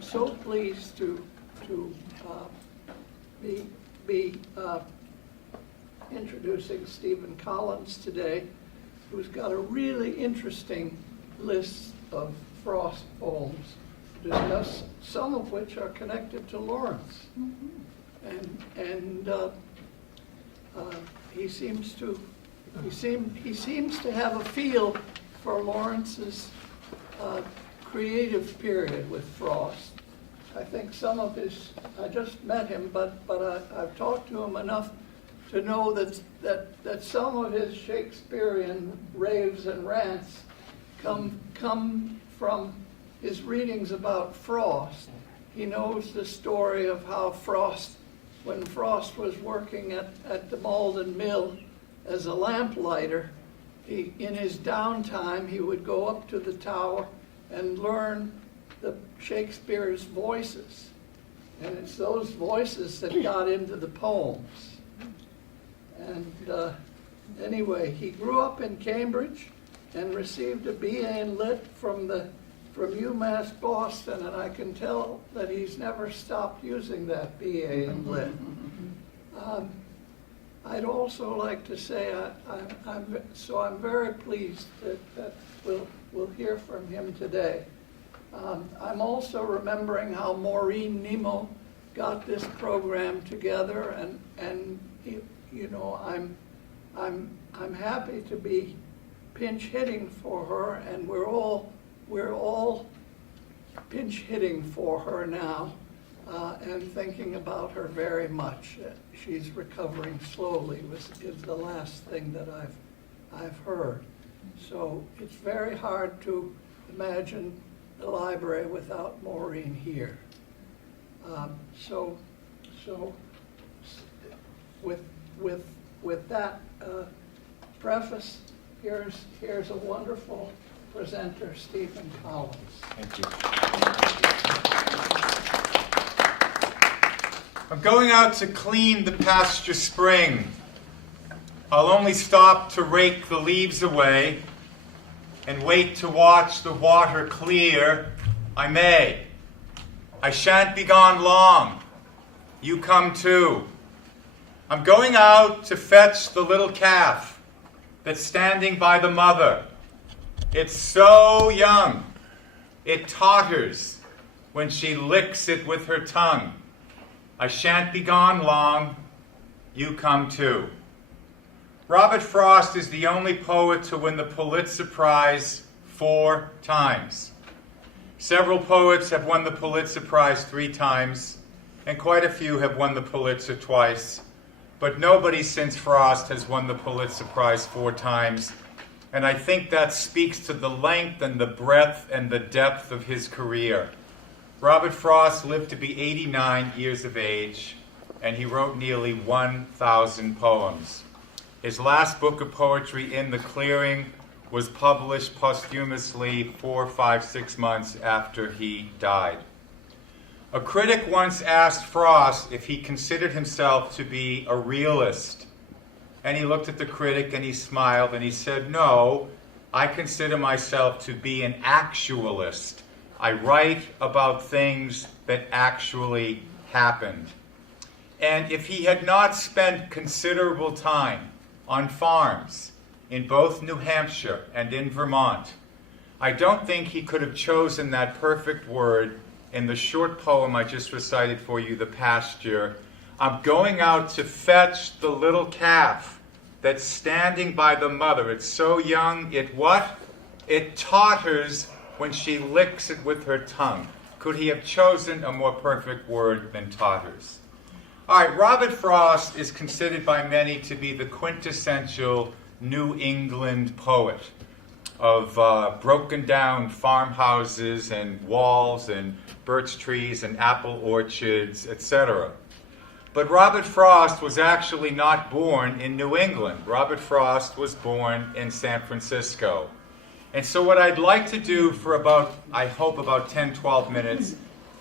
so pleased to be introducing Stephen Collins today, who's got a really interesting list of Frost poems to discuss, some of which are connected to Lawrence. And he seems to have a feel for Lawrence's creative period with Frost. I think some of his, I just met him, but I've talked to him enough to know that some of his Shakespearean raves and rants come from his readings about Frost. He knows the story of how Frost, when Frost was working at the Malden Mill as a lamplighter, in his downtime he would go up to the tower and learn the Shakespeare's voices. And it's those voices that got into the poems. And anyway, he grew up in Cambridge and received a BA in Lit from UMass Boston, and I can tell that he's never stopped using that BA in Lit. I'd also like to say I'm very pleased that we'll hear from him today. I'm also remembering how Maureen Nemo got this program together, and you know, I'm happy to be pinch hitting for her, and we're all pinch hitting for her now, and thinking about her very much. She's recovering slowly is the last thing that I've heard. So it's very hard to imagine the library without Maureen here. So with that preface, here's a wonderful presenter, Stephen Collins. Thank you. I'm going out to clean the pasture spring. I'll only stop to rake the leaves away and wait to watch the water clear. I may. I shan't be gone long. You come too. I'm going out to fetch the little calf that's standing by the mother. It's so young, it totters when she licks it with her tongue. I shan't be gone long. You come too. Robert Frost is the only poet to win the Pulitzer Prize 4 times. Several poets have won the Pulitzer Prize 3 times, and quite a few have won the Pulitzer twice. But nobody since Frost has won the Pulitzer Prize 4 times, and I think that speaks to the length and the breadth and the depth of his career. Robert Frost lived to be 89 years of age, and he wrote nearly 1,000 poems. His last book of poetry, In the Clearing, was published posthumously 4, 5, 6 months after he died. A critic once asked Frost if he considered himself to be a realist. And he looked at the critic and he smiled and he said, "No, I consider myself to be an actualist. I write about things that actually happened." And if he had not spent considerable time on farms in both New Hampshire and in Vermont, I don't think he could have chosen that perfect word in the short poem I just recited for you, The Pasture. I'm going out to fetch the little calf that's standing by the mother. It's so young, it what? It totters when she licks it with her tongue. Could he have chosen a more perfect word than totters? All right, Robert Frost is considered by many to be the quintessential New England poet of broken down farmhouses and walls and birch trees and apple orchards, etc. But Robert Frost was actually not born in New England. Robert Frost was born in San Francisco. And so what I'd like to do for about, I hope, about 10, 12 minutes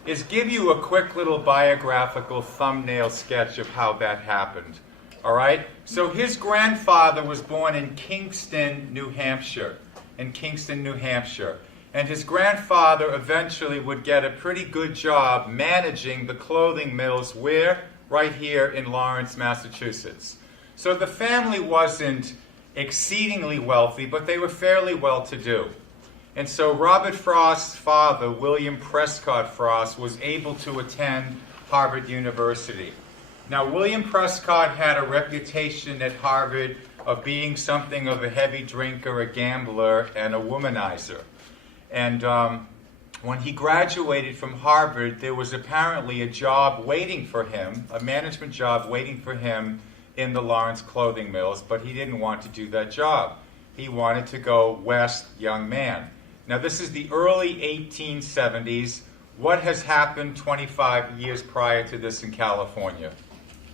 is give you a quick little biographical thumbnail sketch of how that happened. All right? So his grandfather was born in Kingston, New Hampshire. In Kingston, New Hampshire. And his grandfather eventually would get a pretty good job managing the clothing mills where? Right here in Lawrence, Massachusetts. So the family wasn't exceedingly wealthy, but they were fairly well-to-do. And so Robert Frost's father, William Prescott Frost, was able to attend Harvard University. Now, William Prescott had a reputation at Harvard of being something of a heavy drinker, a gambler, and a womanizer. And when he graduated from Harvard, there was apparently a job waiting for him, a management job waiting for him in the Lawrence clothing mills, but he didn't want to do that job. He wanted to go west, young man. Now, this is the early 1870s. What has happened 25 years prior to this in California?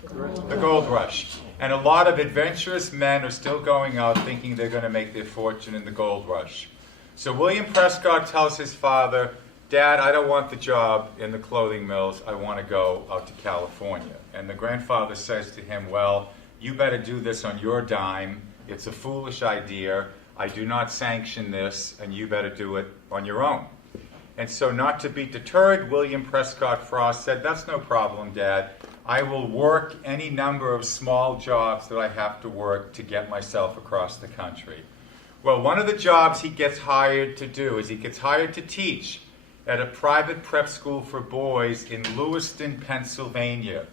The gold rush. And a lot of adventurous men are still going out thinking they're going to make their fortune in the gold rush. So William Prescott tells his father, Dad, I don't want the job in the clothing mills. I want to go out to California. And the grandfather says to him, well, you better do this on your dime. It's a foolish idea. I do not sanction this, and you better do it on your own. And so, not to be deterred, William Prescott Frost said, that's no problem, Dad. I will work any number of small jobs that I have to work to get myself across the country. Well, one of the jobs he gets hired to do is he gets hired to teach at a private prep school for boys in Lewiston, Pennsylvania.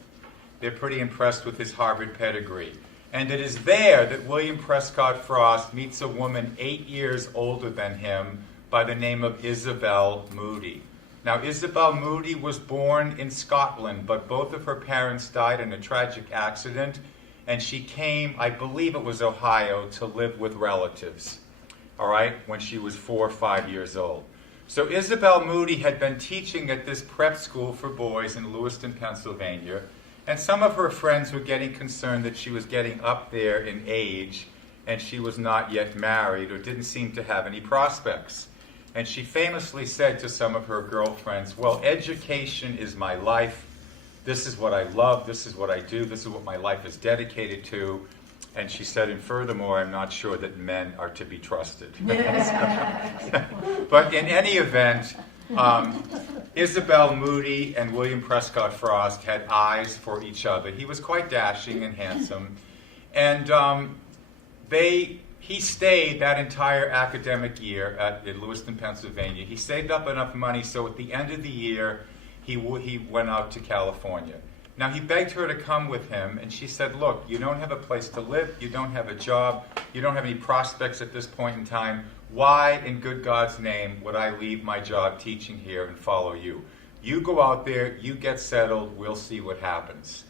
They're pretty impressed with his Harvard pedigree. And it is there that William Prescott Frost meets a woman 8 years older than him by the name of Isabel Moody. Now, Isabel Moody was born in Scotland, but both of her parents died in a tragic accident, and she came, I believe it was Ohio, to live with relatives, all right, when she was 4 or 5 years old. So Isabel Moody had been teaching at this prep school for boys in Lewiston, Pennsylvania, and some of her friends were getting concerned that she was getting up there in age and she was not yet married or didn't seem to have any prospects. And she famously said to some of her girlfriends, well, education is my life. This is what I love. This is what I do. This is what my life is dedicated to. And she said, and furthermore, I'm not sure that men are to be trusted. But in any event, Isabel Moody and William Prescott Frost had eyes for each other. He was quite dashing and handsome. And he stayed that entire academic year in Lewiston, Pennsylvania. He saved up enough money so at the end of the year, he went out to California. Now, he begged her to come with him, and she said, look, you don't have a place to live, you don't have a job, you don't have any prospects at this point in time. Why, in good God's name, would I leave my job teaching here and follow you? You go out there, you get settled, we'll see what happens.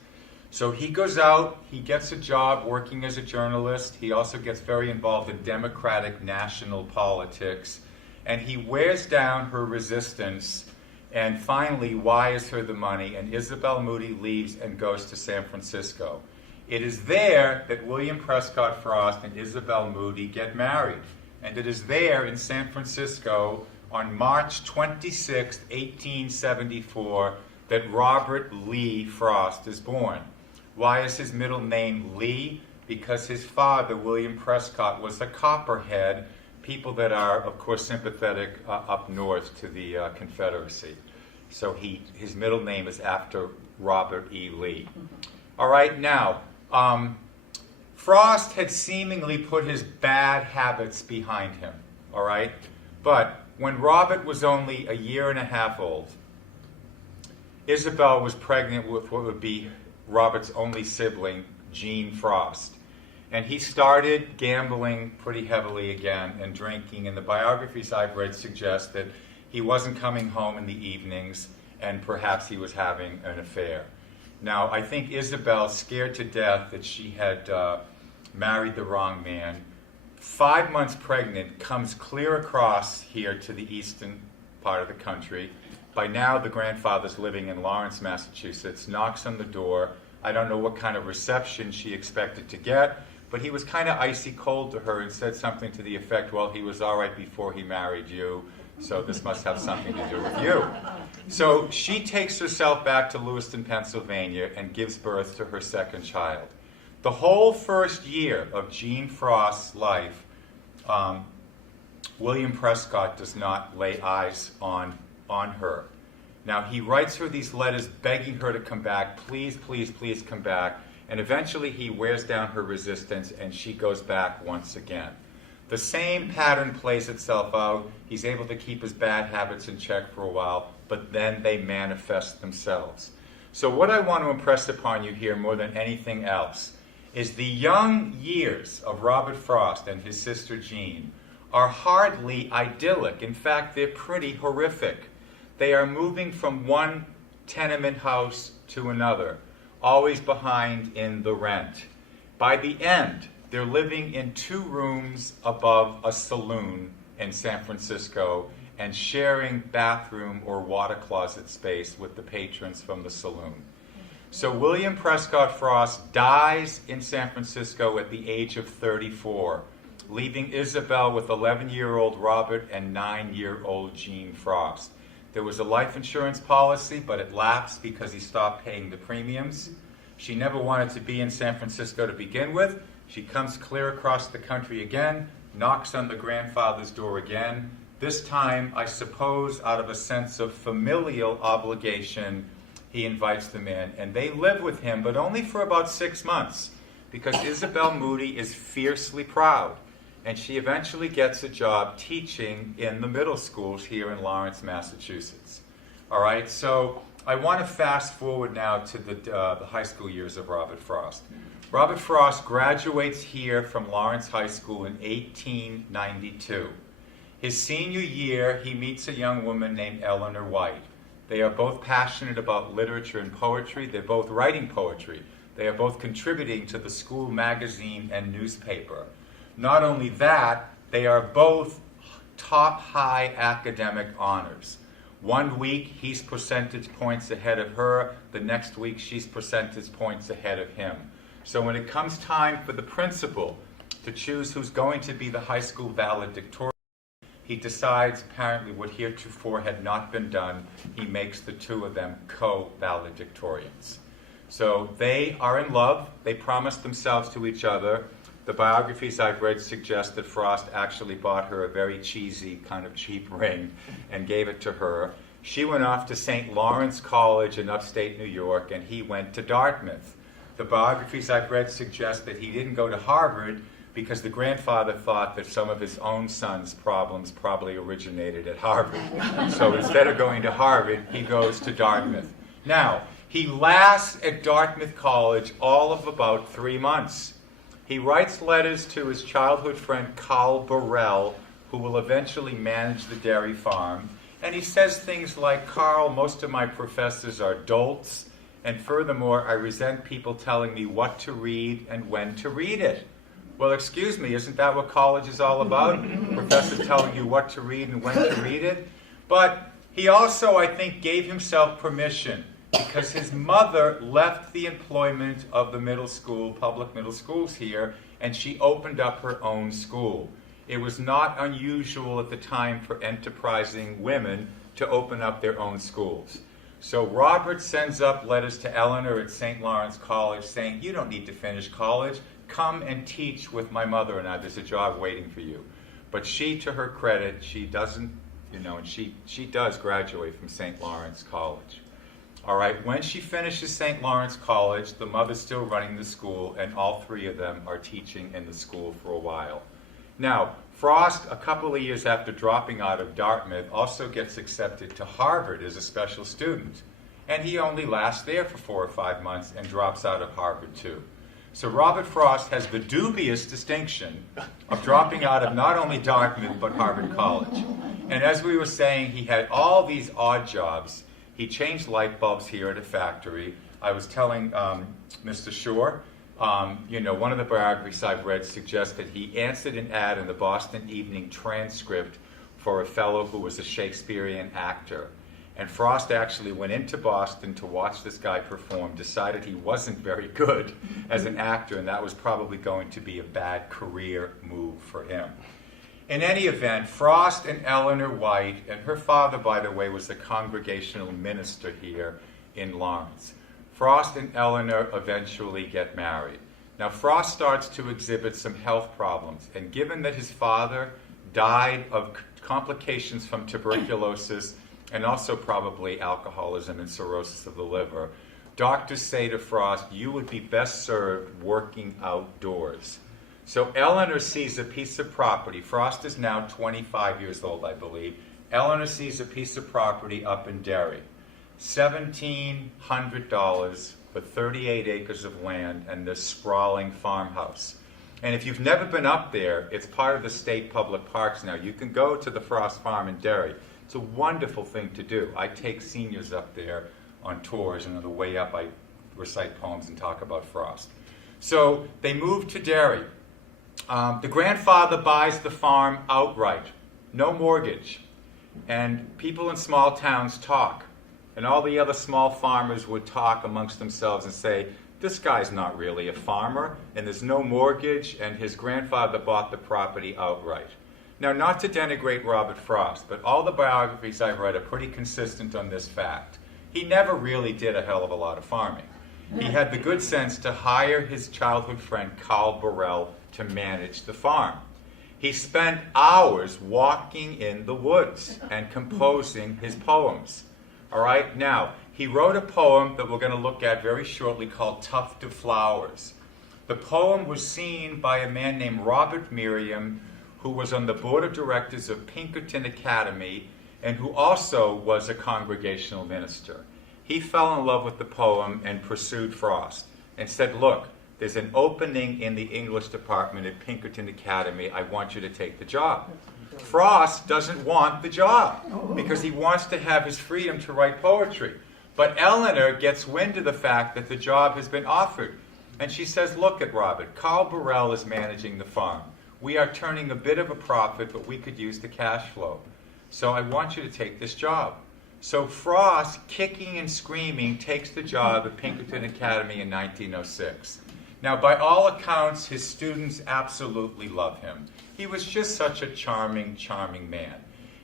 So he goes out, he gets a job working as a journalist. He also gets very involved in Democratic national politics. And he wears down her resistance and finally wires her the money. And Isabel Moody leaves and goes to San Francisco. It is there that William Prescott Frost and Isabel Moody get married. And it is there in San Francisco on March 26, 1874, that Robert Lee Frost is born. Why is his middle name Lee? Because his father, William Prescott, was a Copperhead, people that are, of course, sympathetic up north to the Confederacy. So his middle name is after Robert E. Lee. All right, now, Frost had seemingly put his bad habits behind him, all right? But when Robert was only a year and a half old, Isabel was pregnant with what would be Robert's only sibling, Jean Frost. And he started gambling pretty heavily again and drinking. And the biographies I've read suggest that he wasn't coming home in the evenings and perhaps he was having an affair. Now, I think Isabel, scared to death that she had married the wrong man, 5 months pregnant, comes clear across here to the eastern part of the country. By now, the grandfather's living in Lawrence, Massachusetts, knocks on the door. I don't know what kind of reception she expected to get, but he was kind of icy cold to her and said something to the effect, well, he was all right before he married you, so this must have something to do with you. So she takes herself back to Lewiston, Pennsylvania, and gives birth to her second child. The whole first year of Jean Frost's life, William Prescott does not lay eyes on her. Now, he writes her these letters begging her to come back, please, please, please come back, and eventually he wears down her resistance and she goes back once again. The same pattern plays itself out. He's able to keep his bad habits in check for a while, but then they manifest themselves. So what I want to impress upon you here more than anything else is the young years of Robert Frost and his sister Jean are hardly idyllic. In fact, they're pretty horrific. They are moving from one tenement house to another, always behind in the rent. By the end, they're living in 2 rooms above a saloon in San Francisco and sharing bathroom or water closet space with the patrons from the saloon. So William Prescott Frost dies in San Francisco at the age of 34, leaving Isabel with 11-year-old Robert and 9-year-old Jean Frost. There was a life insurance policy, but it lapsed because he stopped paying the premiums. She never wanted to be in San Francisco to begin with. She comes clear across the country again, knocks on the grandfather's door again. This time, I suppose, out of a sense of familial obligation, he invites them in. And they live with him, but only for about 6 months, because Isabel Moody is fiercely proud. And she eventually gets a job teaching in the middle schools here in Lawrence, Massachusetts. All right, so I want to fast forward now to the high school years of Robert Frost. Robert Frost graduates here from Lawrence High School in 1892. His senior year, he meets a young woman named Eleanor White. They are both passionate about literature and poetry. They're both writing poetry. They are both contributing to the school magazine and newspaper. Not only that, they are both top high academic honors. One week, he's percentage points ahead of her. The next week, she's percentage points ahead of him. So when it comes time for the principal to choose who's going to be the high school valedictorian, he decides apparently what heretofore had not been done. He makes the 2 of them co-valedictorians. So they are in love. They promise themselves to each other. The biographies I've read suggest that Frost actually bought her a very cheesy, kind of cheap ring and gave it to her. She went off to St. Lawrence College in upstate New York, and he went to Dartmouth. The biographies I've read suggest that he didn't go to Harvard because the grandfather thought that some of his own son's problems probably originated at Harvard. So instead of going to Harvard, he goes to Dartmouth. Now, he lasts at Dartmouth College all of about 3 months. He writes letters to his childhood friend Carl Burrell, who will eventually manage the dairy farm. And he says things like, "Carl, most of my professors are dolts, and furthermore, I resent people telling me what to read and when to read it." Well, excuse me, isn't that what college is all about? Professors telling you what to read and when to read it? But he also, I think, gave himself permission because his mother left the employment of the middle school, public middle schools here, and she opened up her own school. It was not unusual at the time for enterprising women to open up their own schools. So Robert sends up letters to Eleanor at St. Lawrence College saying, "You don't need to finish college. Come and teach with my mother and I. There's a job waiting for you." But she, to her credit, she doesn't, and she does graduate from St. Lawrence College. All right, when she finishes St. Lawrence College, the mother's still running the school, and all 3 of them are teaching in the school for a while. Now, Frost, a couple of years after dropping out of Dartmouth, also gets accepted to Harvard as a special student. And he only lasts there for 4 or 5 months and drops out of Harvard too. So Robert Frost has the dubious distinction of dropping out of not only Dartmouth, but Harvard College. And as we were saying, he had all these odd jobs. He changed light bulbs here at a factory. I was telling Mr. Shore, one of the biographies I've read suggests that he answered an ad in the Boston Evening Transcript for a fellow who was a Shakespearean actor. And Frost actually went into Boston to watch this guy perform, decided he wasn't very good as an actor, and that was probably going to be a bad career move for him. In any event, Frost and Eleanor White, and her father, by the way, was a congregational minister here in Lawrence. Frost and Eleanor eventually get married. Now, Frost starts to exhibit some health problems, and given that his father died of complications from tuberculosis and also probably alcoholism and cirrhosis of the liver. Doctors say to Frost, you would be best served working outdoors. So Eleanor sees a piece of property. Frost is now 25 years old, I believe. Eleanor sees a piece of property up in Derry. $1,700 for 38 acres of land and this sprawling farmhouse. And if you've never been up there, it's part of the state public parks now. You can go to the Frost Farm in Derry. It's a wonderful thing to do. I take seniors up there on tours, and on the way up I recite poems and talk about Frost. So they moved to Derry. The grandfather buys the farm outright, no mortgage. And people in small towns talk. And all the other small farmers would talk amongst themselves and say, this guy's not really a farmer, and there's no mortgage, and his grandfather bought the property outright. Now, not to denigrate Robert Frost, but all the biographies I've read are pretty consistent on this fact. He never really did a hell of a lot of farming. He had the good sense to hire his childhood friend Carl Burrell to manage the farm. He spent hours walking in the woods and composing his poems. All right, now, he wrote a poem that we're going to look at very shortly called Tuft of Flowers. The poem was seen by a man named Robert Merriam, who was on the board of directors of Pinkerton Academy and who also was a congregational minister. He fell in love with the poem and pursued Frost and said, look, there's an opening in the English department at Pinkerton Academy. I want you to take the job. Frost doesn't want the job because he wants to have his freedom to write poetry. But Eleanor gets wind of the fact that the job has been offered. And she says, look at Robert, Carl Burrell is managing the farm. We are turning a bit of a profit, but we could use the cash flow. So I want you to take this job. So Frost, kicking and screaming, takes the job at Pinkerton Academy in 1906. Now, by all accounts, his students absolutely love him. He was just such a charming, charming man.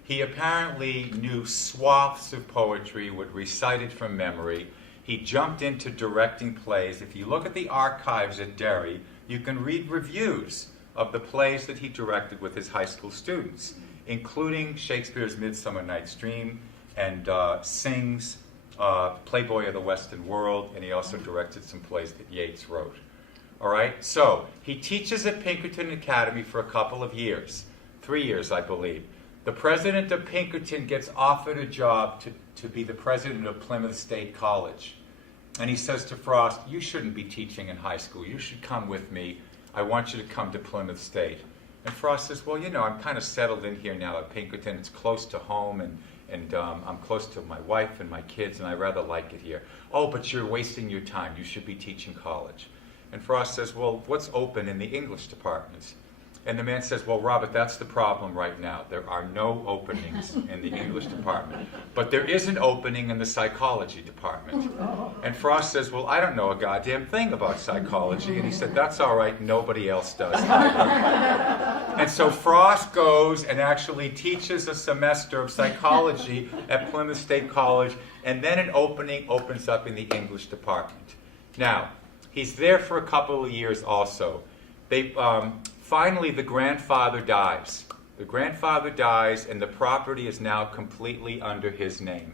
He apparently knew swaths of poetry, would recite it from memory. He jumped into directing plays. If you look at the archives at Derry, you can read reviews of the plays that he directed with his high school students, including Shakespeare's Midsummer Night's Dream and Synge's Playboy of the Western World, and he also directed some plays that Yeats wrote. All right, so he teaches at Pinkerton Academy for a couple of years, 3 years, I believe. The president of Pinkerton gets offered a job to be the president of Plymouth State College. And he says to Frost, you shouldn't be teaching in high school. You should come with me. I want you to come to Plymouth State. And Frost says, well, you know, I'm kind of settled in here now at Pinkerton. It's close to home, and I'm close to my wife and my kids, and I rather like it here. Oh, but you're wasting your time. You should be teaching college. And Frost says, well, what's open in the English departments? And the man says, well, Robert, that's the problem right now. There are no openings in the English department. But there is an opening in the psychology department. And Frost says, well, I don't know a goddamn thing about psychology. And he said, that's all right, nobody else does either. And so Frost goes and actually teaches a semester of psychology at Plymouth State College, and then an opening opens up in the English department. Now, he's there for a couple of years also. Finally, the grandfather dies. The grandfather dies, and the property is now completely under his name.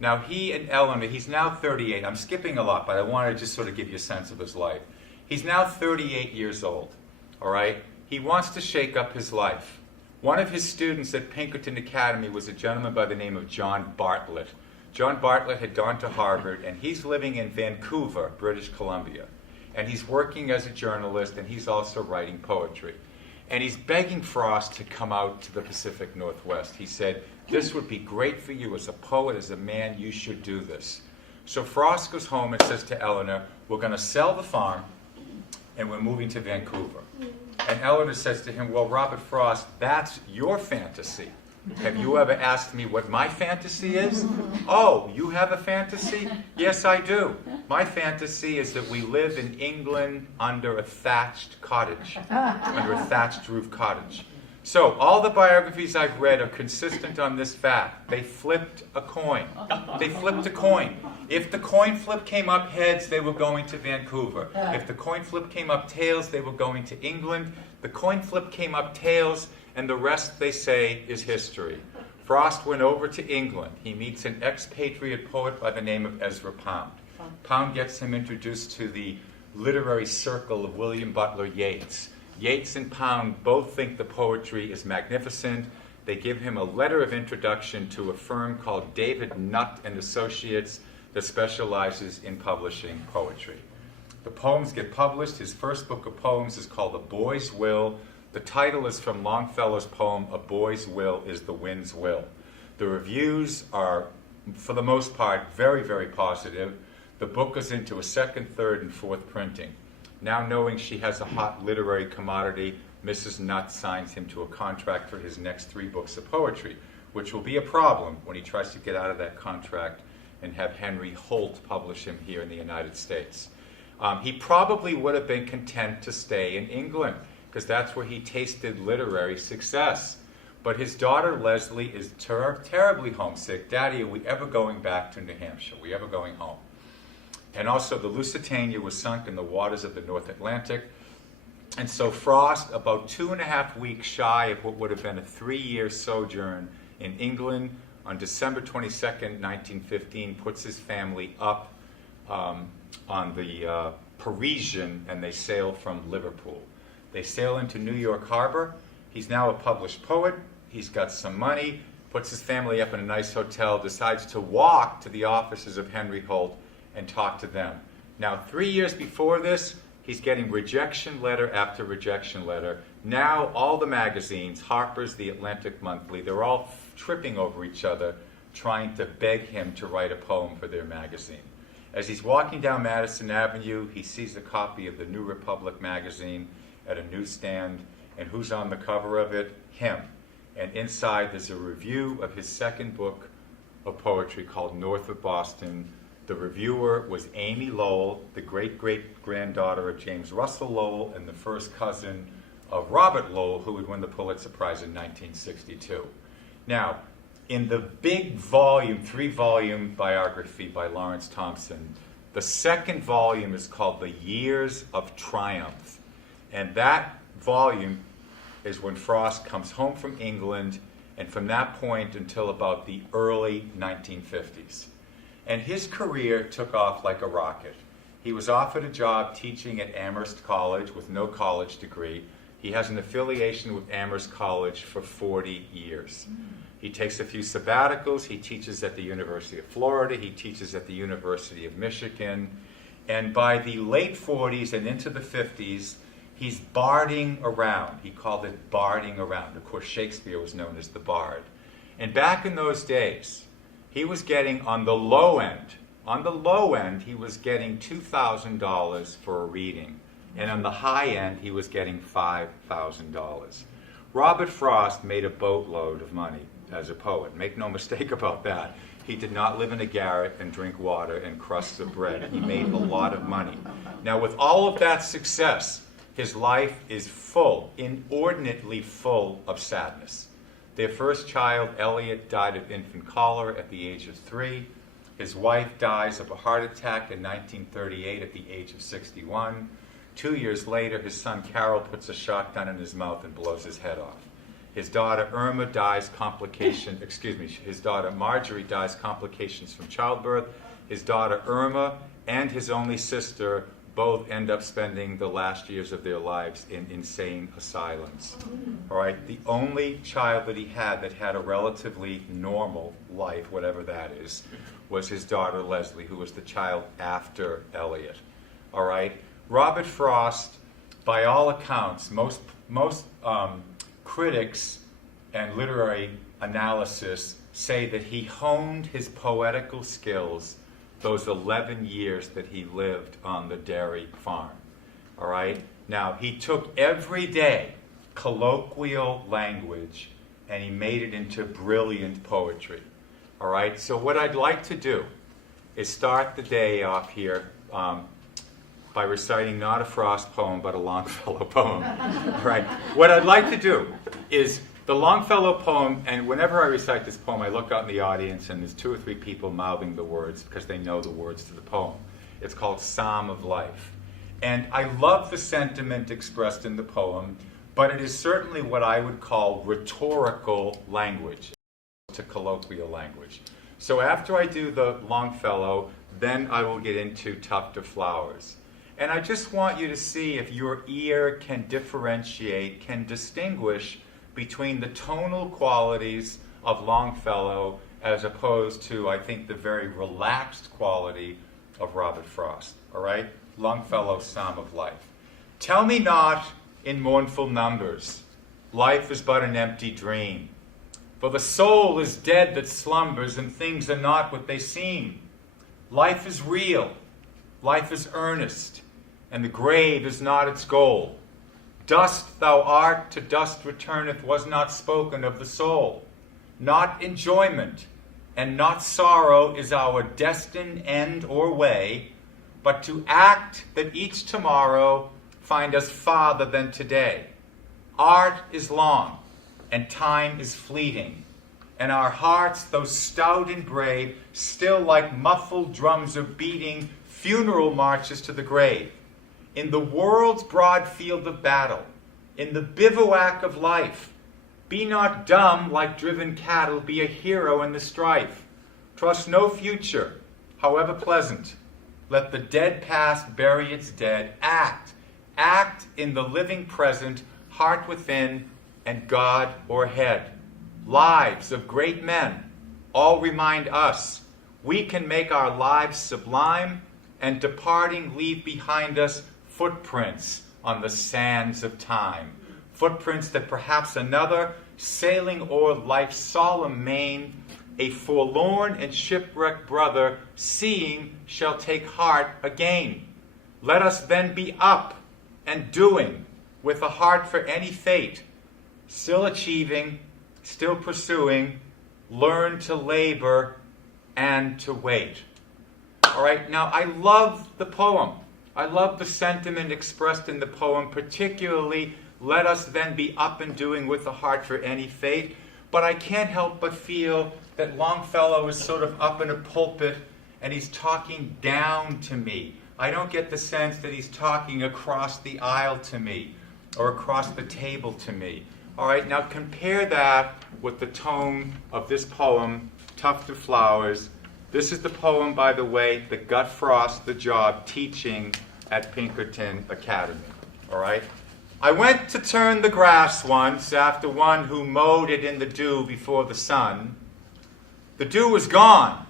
Now, he and Eleanor, he's now 38. I'm skipping a lot, but I want to just sort of give you a sense of his life. He's now 38 years old, all right? He wants to shake up his life. One of his students at Pinkerton Academy was a gentleman by the name of John Bartlett. John Bartlett had gone to Harvard, and he's living in Vancouver, British Columbia. And he's working as a journalist, and he's also writing poetry. And he's begging Frost to come out to the Pacific Northwest. He said, this would be great for you as a poet, as a man, you should do this. So Frost goes home and says to Eleanor, we're going to sell the farm, and we're moving to Vancouver. And Eleanor says to him, well, Robert Frost, that's your fantasy. Have you ever asked me what my fantasy is? Oh, you have a fantasy? Yes, I do. My fantasy is that we live in England under a thatched cottage, under a thatched roof cottage. So all the biographies I've read are consistent on this fact. They flipped a coin. They flipped a coin. If the coin flip came up heads, they were going to Vancouver. If the coin flip came up tails, they were going to England. The coin flip came up tails, and the rest, they say, is history. Frost went over to England. He meets an expatriate poet by the name of Ezra Pound. Pound gets him introduced to the literary circle of William Butler Yeats. Yeats and Pound both think the poetry is magnificent. They give him a letter of introduction to a firm called David Nutt and Associates that specializes in publishing poetry. The poems get published. His first book of poems is called A Boy's Will. The title is from Longfellow's poem, A Boy's Will is the Wind's Will. The reviews are, for the most part, very, very positive. The book goes into a second, third, and fourth printing. Now knowing she has a hot literary commodity, Mrs. Nutt signs him to a contract for his next 3 books of poetry, which will be a problem when he tries to get out of that contract and have Henry Holt publish him here in the United States. He probably would have been content to stay in England, because that's where he tasted literary success. But his daughter Leslie is terribly homesick. Daddy, are we ever going back to New Hampshire? Are we ever going home? And also the Lusitania was sunk in the waters of the North Atlantic. And so Frost, about 2.5 weeks shy of what would have been a 3-year sojourn in England, on December 22nd, 1915, puts his family up on the Parisian, and they sail from Liverpool. They sail into New York Harbor. He's now a published poet. He's got some money, puts his family up in a nice hotel, decides to walk to the offices of Henry Holt and talk to them. Now, 3 years before this, he's getting rejection letter after rejection letter. Now, all the magazines, Harper's, The Atlantic Monthly, they're all tripping over each other, trying to beg him to write a poem for their magazine. As he's walking down Madison Avenue, he sees a copy of the New Republic magazine at a newsstand, and who's on the cover of it? Him. And inside there's a review of his second book of poetry called North of Boston. The reviewer was Amy Lowell, the great-great-granddaughter of James Russell Lowell and the first cousin of Robert Lowell, who would win the Pulitzer Prize in 1962. Now, in the big volume, 3-volume biography by Lawrence Thompson, the second volume is called The Years of Triumph. And that volume is when Frost comes home from England, and from that point until about the early 1950s. And his career took off like a rocket. He was offered a job teaching at Amherst College with no college degree. He has an affiliation with Amherst College for 40 years. He takes a few sabbaticals. He teaches at the University of Florida. He teaches at the University of Michigan. And by the late 40s and into the 50s, he's barding around. He called it barding around. Of course, Shakespeare was known as the bard. And back in those days, he was getting on the low end, he was getting $2,000 for a reading. And on the high end, he was getting $5,000. Robert Frost made a boatload of money as a poet. Make no mistake about that. He did not live in a garret and drink water and crusts of bread. He made a lot of money. Now, with all of that success, his life is full, inordinately full of sadness. Their first child, Elliot, died of infant cholera at the age of 3. His wife dies of a heart attack in 1938 at the age of 61. 2 years later, his son Carol puts a shotgun in his mouth and blows his head off. His daughter Marjorie dies complications from childbirth. His daughter Irma and his only sister both end up spending the last years of their lives in insane asylums. All right, the only child that he had a relatively normal life, whatever that is, was his daughter Leslie, who was the child after Elliot. All right, Robert Frost, by all accounts, most critics and literary analysis say that he honed his poetical skills those 11 years that he lived on the dairy farm. All right? Now, he took everyday colloquial language and he made it into brilliant poetry. All right? So what I'd like to do is start the day off here by reciting not a Frost poem, but a Longfellow poem. All right? What I'd like to do is the Longfellow poem, and whenever I recite this poem, I look out in the audience and there's 2 or 3 people mouthing the words because they know the words to the poem. It's called Psalm of Life. And I love the sentiment expressed in the poem, but it is certainly what I would call rhetorical language to colloquial language. So after I do the Longfellow, then I will get into Tuft of Flowers. And I just want you to see if your ear can differentiate, can distinguish between the tonal qualities of Longfellow as opposed to, I think, the very relaxed quality of Robert Frost. All right? Longfellow's Psalm of Life. Tell me not in mournful numbers, life is but an empty dream. For the soul is dead that slumbers, and things are not what they seem. Life is real, life is earnest, and the grave is not its goal. Dust thou art, to dust returneth, was not spoken of the soul. Not enjoyment, and not sorrow is our destined end or way, but to act that each tomorrow find us farther than today. Art is long, and time is fleeting, and our hearts, though stout and brave, still like muffled drums are beating funeral marches to the grave. In the world's broad field of battle, in the bivouac of life, be not dumb like driven cattle, be a hero in the strife. Trust no future, however pleasant. Let the dead past bury its dead. Act in the living present, heart within, and God o'erhead. Lives of great men all remind us we can make our lives sublime, and departing leave behind us footprints on the sands of time. Footprints that perhaps another, sailing o'er life's solemn main, a forlorn and shipwrecked brother, seeing, shall take heart again. Let us then be up and doing, with a heart for any fate, still achieving, still pursuing, learn to labor and to wait. All right, now I love the poem. I love the sentiment expressed in the poem, particularly, let us then be up and doing with a heart for any fate. But I can't help but feel that Longfellow is sort of up in a pulpit and he's talking down to me. I don't get the sense that he's talking across the aisle to me or across the table to me. All right, now compare that with the tone of this poem, Tuft of Flowers. This is the poem, by the way, that got Frost the job teaching at Pinkerton Academy. All right? I went to turn the grass once after one who mowed it in the dew before the sun. The dew was gone.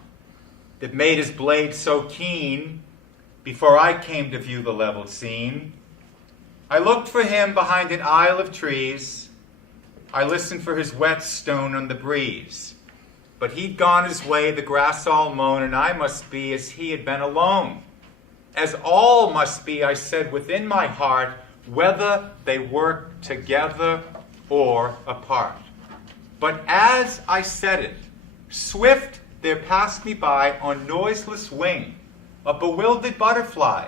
It made his blade so keen before I came to view the level scene. I looked for him behind an aisle of trees. I listened for his whetstone on the breeze. But he'd gone his way, the grass all mown, and I must be as he had been alone. As all must be, I said within my heart, whether they work together or apart. But as I said it, swift there passed me by on noiseless wing a bewildered butterfly,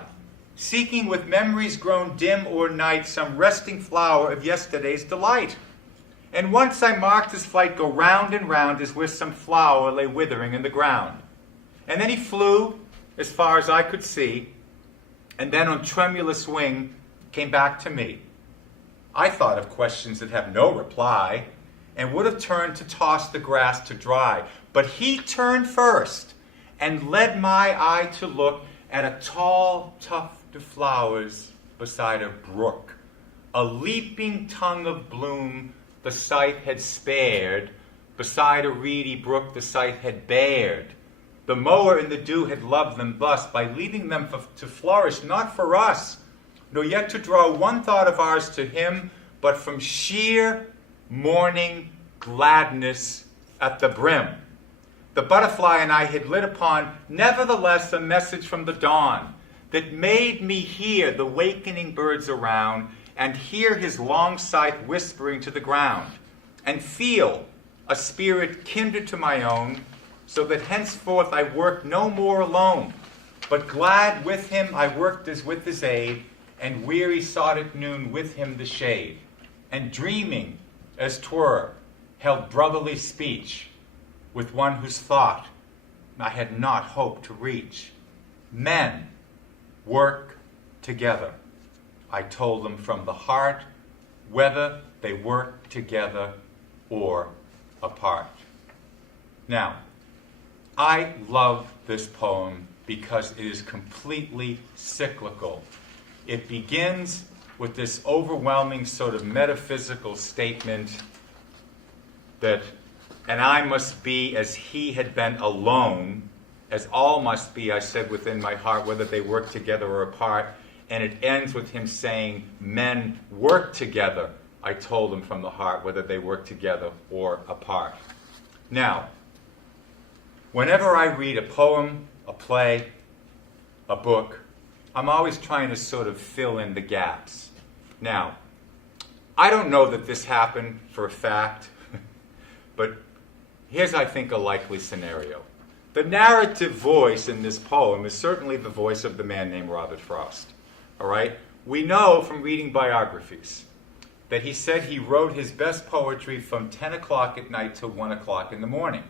seeking with memories grown dim o'er night some resting flower of yesterday's delight. And once I marked his flight go round and round as where some flower lay withering in the ground. And then he flew as far as I could see, and then on tremulous wing came back to me. I thought of questions that have no reply, and would have turned to toss the grass to dry. But he turned first, and led my eye to look at a tall tuft of flowers beside a brook. A leaping tongue of bloom the scythe had spared, beside a reedy brook the scythe had bared. The mower in the dew had loved them thus, by leaving them to flourish, not for us, nor yet to draw one thought of ours to him, but from sheer morning gladness at the brim. The butterfly and I had lit upon, nevertheless, a message from the dawn that made me hear the wakening birds around, and hear his long scythe whispering to the ground, and feel a spirit kindred to my own, so that henceforth I worked no more alone, but glad with him I worked as with his aid, and weary sought at noon with him the shade, and dreaming, as 'twere, held brotherly speech with one whose thought I had not hoped to reach. Men work together, I told them from the heart, whether they work together or apart. Now, I love this poem because it is completely cyclical. It begins with this overwhelming sort of metaphysical statement that, and I must be as he had been alone, as all must be, I said within my heart, whether they work together or apart. And it ends with him saying, men work together, I told them from the heart, whether they work together or apart. Now, whenever I read a poem, a play, a book, I'm always trying to sort of fill in the gaps. Now, I don't know that this happened for a fact, but here's, I think, a likely scenario. The narrative voice in this poem is certainly the voice of the man named Robert Frost. All right? We know from reading biographies that he said he wrote his best poetry from 10 o'clock at night till 1 o'clock in the morning.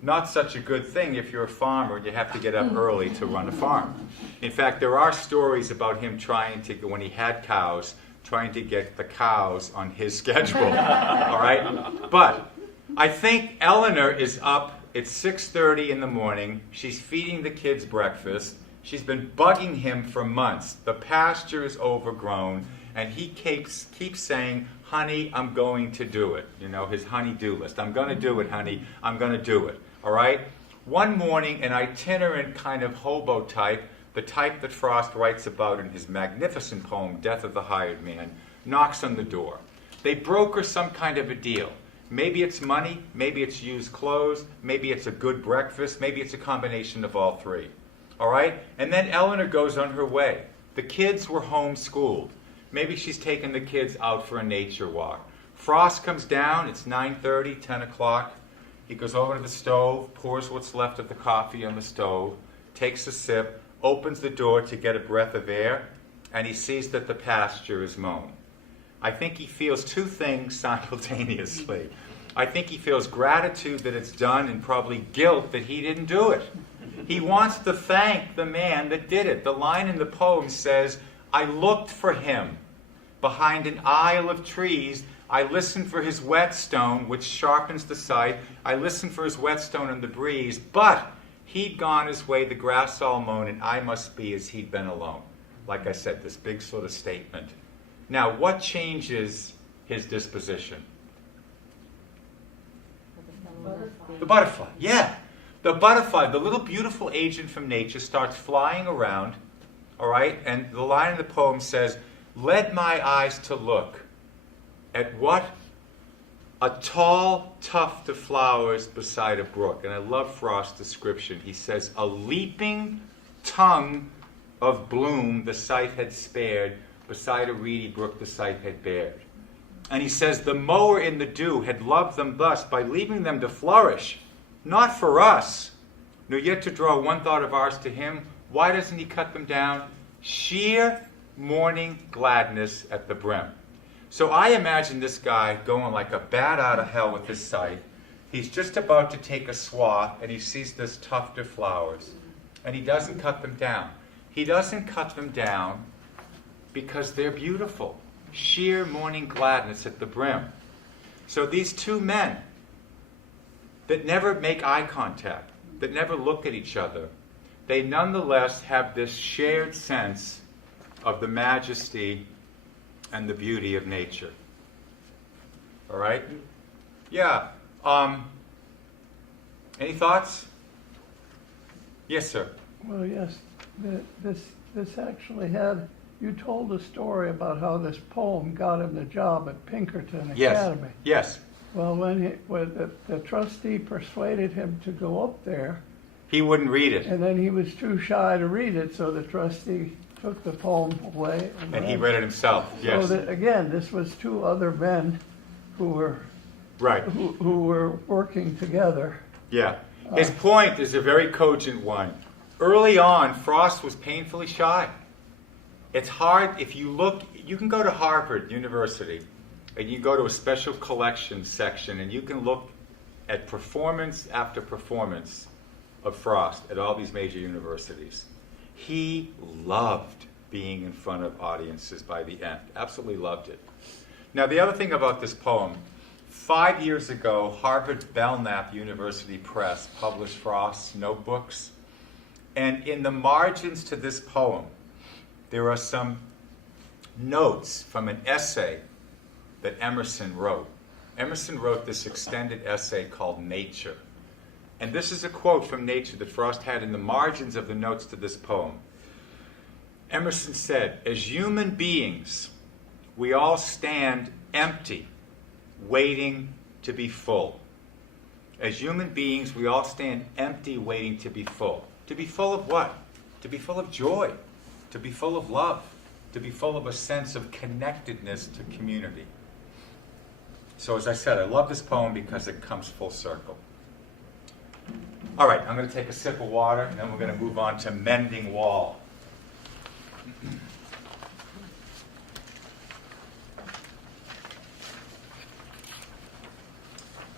Not such a good thing if you're a farmer and you have to get up early to run a farm. In fact, there are stories about him trying to, when he had cows, trying to get the cows on his schedule. All right? But I think Eleanor is up at 6:30 in the morning. She's feeding the kids breakfast. She's been bugging him for months. The pasture is overgrown, and he keeps saying, honey, I'm going to do it. You know, his honey-do list. I'm going to do it, honey. I'm going to do it. All right? One morning, an itinerant kind of hobo type, the type that Frost writes about in his magnificent poem, Death of the Hired Man, knocks on the door. They broker some kind of a deal. Maybe it's money, maybe it's used clothes, maybe it's a good breakfast, maybe it's a combination of all three. All right? And then Eleanor goes on her way. The kids were homeschooled. Maybe she's taking the kids out for a nature walk. Frost comes down, it's 9:30, 10 o'clock. He goes over to the stove, pours what's left of the coffee on the stove, takes a sip, opens the door to get a breath of air, and he sees that the pasture is mown. I think he feels two things simultaneously. I think he feels gratitude that it's done and probably guilt that he didn't do it. He wants to thank the man that did it. The line in the poem says, I looked for him behind an aisle of trees. I listened for his whetstone, which sharpens the sight. I listened for his whetstone in the breeze, but he'd gone his way, the grass all mown, and I must be as he'd been alone. Like I said, this big sort of statement. Now, what changes his disposition? The butterfly, yeah. The butterfly, the little beautiful agent from nature, starts flying around, all right? And the line in the poem says, led my eyes to look at what? A tall tuft of flowers beside a brook. And I love Frost's description. He says, a leaping tongue of bloom the sight had spared, beside a reedy brook the sight had bared. And he says, the mower in the dew had loved them thus by leaving them to flourish, not for us, nor yet to draw one thought of ours to him. Why doesn't he cut them down? Sheer morning gladness at the brim. So I imagine this guy going like a bat out of hell with his scythe. He's just about to take a swath, and he sees this tuft of flowers, and he doesn't cut them down. He doesn't cut them down because they're beautiful. Sheer morning gladness at the brim. So these two men that never make eye contact, that never look at each other, they nonetheless have this shared sense of the majesty and the beauty of nature. All right? Yeah. Any thoughts? Yes, sir. Well, yes, this actually had, you told a story about how this poem got him the job at Pinkerton Academy. Yes. Well, when the trustee persuaded him to go up there, he wouldn't read it. and then he was too shy to read it, so the trustee took the poem away. And he read it himself, yes. So that, again, this was two other men who were Right. who were working together. Yeah. His point is a very cogent one. Early on, Frost was painfully shy. It's hard, if you look, you can go to Harvard University, and you go to a special collections section, and you can look at performance after performance of Frost at all these major universities. He loved being in front of audiences by the end. Absolutely loved it. Now, the other thing about this poem, 5 years ago, Harvard Belknap University Press published Frost's notebooks. And in the margins to this poem, there are some notes from an essay that Emerson wrote. Emerson wrote this extended essay called Nature. And this is a quote from Nature that Frost had in the margins of the notes to this poem. Emerson said, "As human beings, we all stand empty, waiting to be full." As human beings, we all stand empty, waiting to be full. To be full of what? To be full of joy, to be full of love, to be full of a sense of connectedness to community. So as I said, I love this poem because it comes full circle. All right, I'm going to take a sip of water, and then we're going to move on to Mending Wall.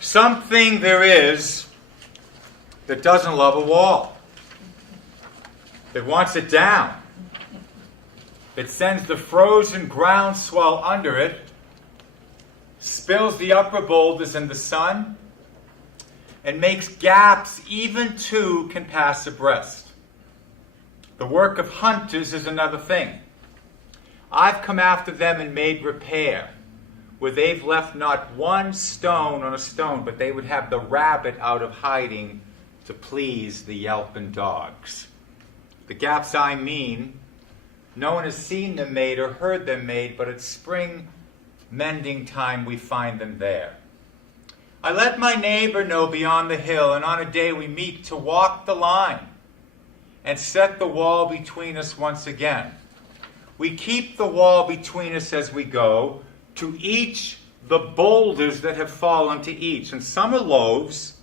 Something there is that doesn't love a wall, that wants it down, that sends the frozen groundswell under it, spills the upper boulders in the sun, and makes gaps even two can pass abreast. The work of hunters is another thing. I've come after them and made repair, where they've left not one stone on a stone, but they would have the rabbit out of hiding to please the yelping dogs. The gaps I mean, no one has seen them made or heard them made, but at spring mending time we find them there. I let my neighbor know beyond the hill, and on a day we meet to walk the line and set the wall between us once again. We keep the wall between us as we go, to each the boulders that have fallen to each. And some are loaves,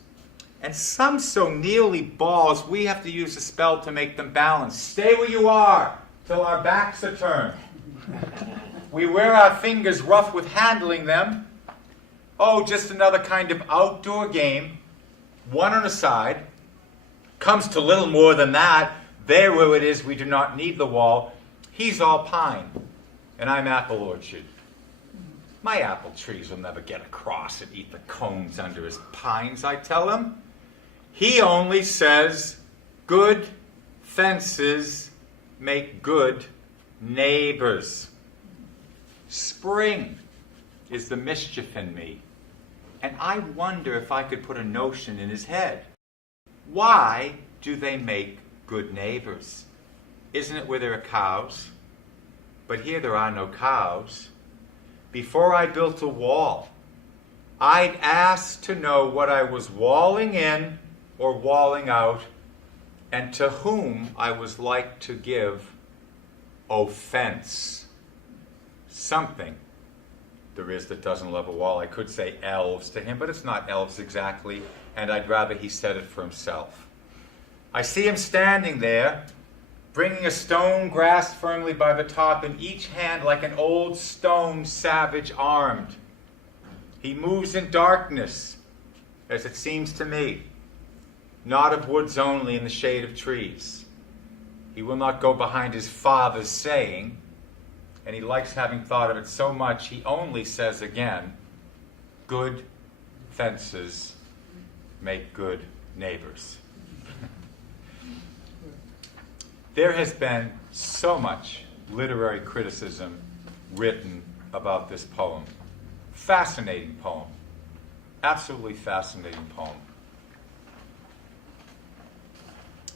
and some so nearly balls we have to use a spell to make them balance. Stay where you are till our backs are turned. We wear our fingers rough with handling them. Oh, just another kind of outdoor game, one on a side. Comes to little more than that. There where it is we do not need the wall. He's all pine, and I'm apple orchard. My apple trees will never get across and eat the cones under his pines, I tell him. He only says, good fences make good neighbors. Spring is the mischief in me, and I wonder if I could put a notion in his head. Why do they make good neighbors? Isn't it where there are cows? But here there are no cows. Before I built a wall, I'd ask to know what I was walling in or walling out, and to whom I was like to give offense. Something there is that doesn't love a wall. I could say elves to him, but it's not elves exactly, and I'd rather he said it for himself. I see him standing there, bringing a stone grasped firmly by the top in each hand like an old stone savage armed. He moves in darkness, as it seems to me, not of woods only in the shade of trees. He will not go behind his father's saying, and he likes having thought of it so much, he only says again, good fences make good neighbors. There has been so much literary criticism written about this poem. Fascinating poem. Absolutely fascinating poem.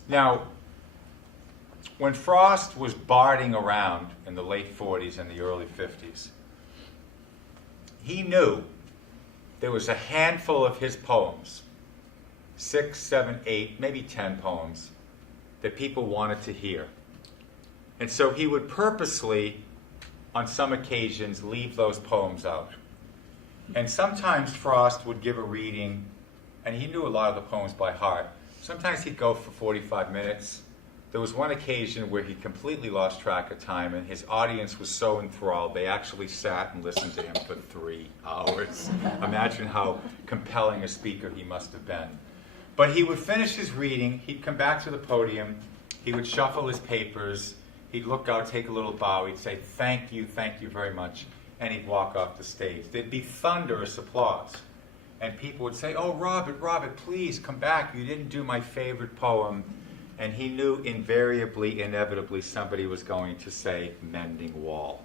Now, when Frost was barding around in the late 40s and the early 50s, he knew there was a handful of his poems, 6, 7, 8, maybe 10 poems, that people wanted to hear. And so he would purposely, on some occasions, leave those poems out. And sometimes Frost would give a reading, and he knew a lot of the poems by heart. Sometimes he'd go for 45 minutes. There was one occasion where he completely lost track of time, and his audience was so enthralled, they actually sat and listened to him for 3 hours. Imagine how compelling a speaker he must have been. But he would finish his reading, he'd come back to the podium, he would shuffle his papers, he'd look out, take a little bow, he'd say, thank you very much. and he'd walk off the stage. There'd be thunderous applause. And people would say, "Oh, Robert, please come back. You didn't do my favorite poem." And he knew invariably, inevitably, somebody was going to say, "Mending Wall."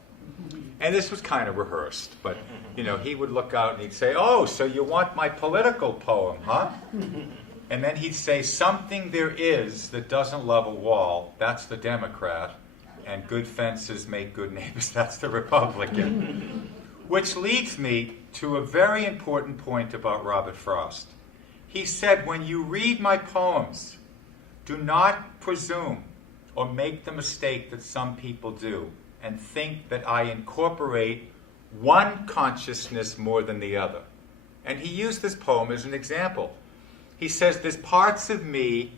And this was kind of rehearsed, but, he would look out and he'd say, "Oh, so you want my political poem, huh?" And then he'd say, "Something there is that doesn't love a wall, that's the Democrat, and good fences make good neighbors, that's the Republican." Which leads me to a very important point about Robert Frost. He said, "When you read my poems, do not presume or make the mistake that some people do and think that I incorporate one consciousness more than the other." And he used this poem as an example. He says, "There's parts of me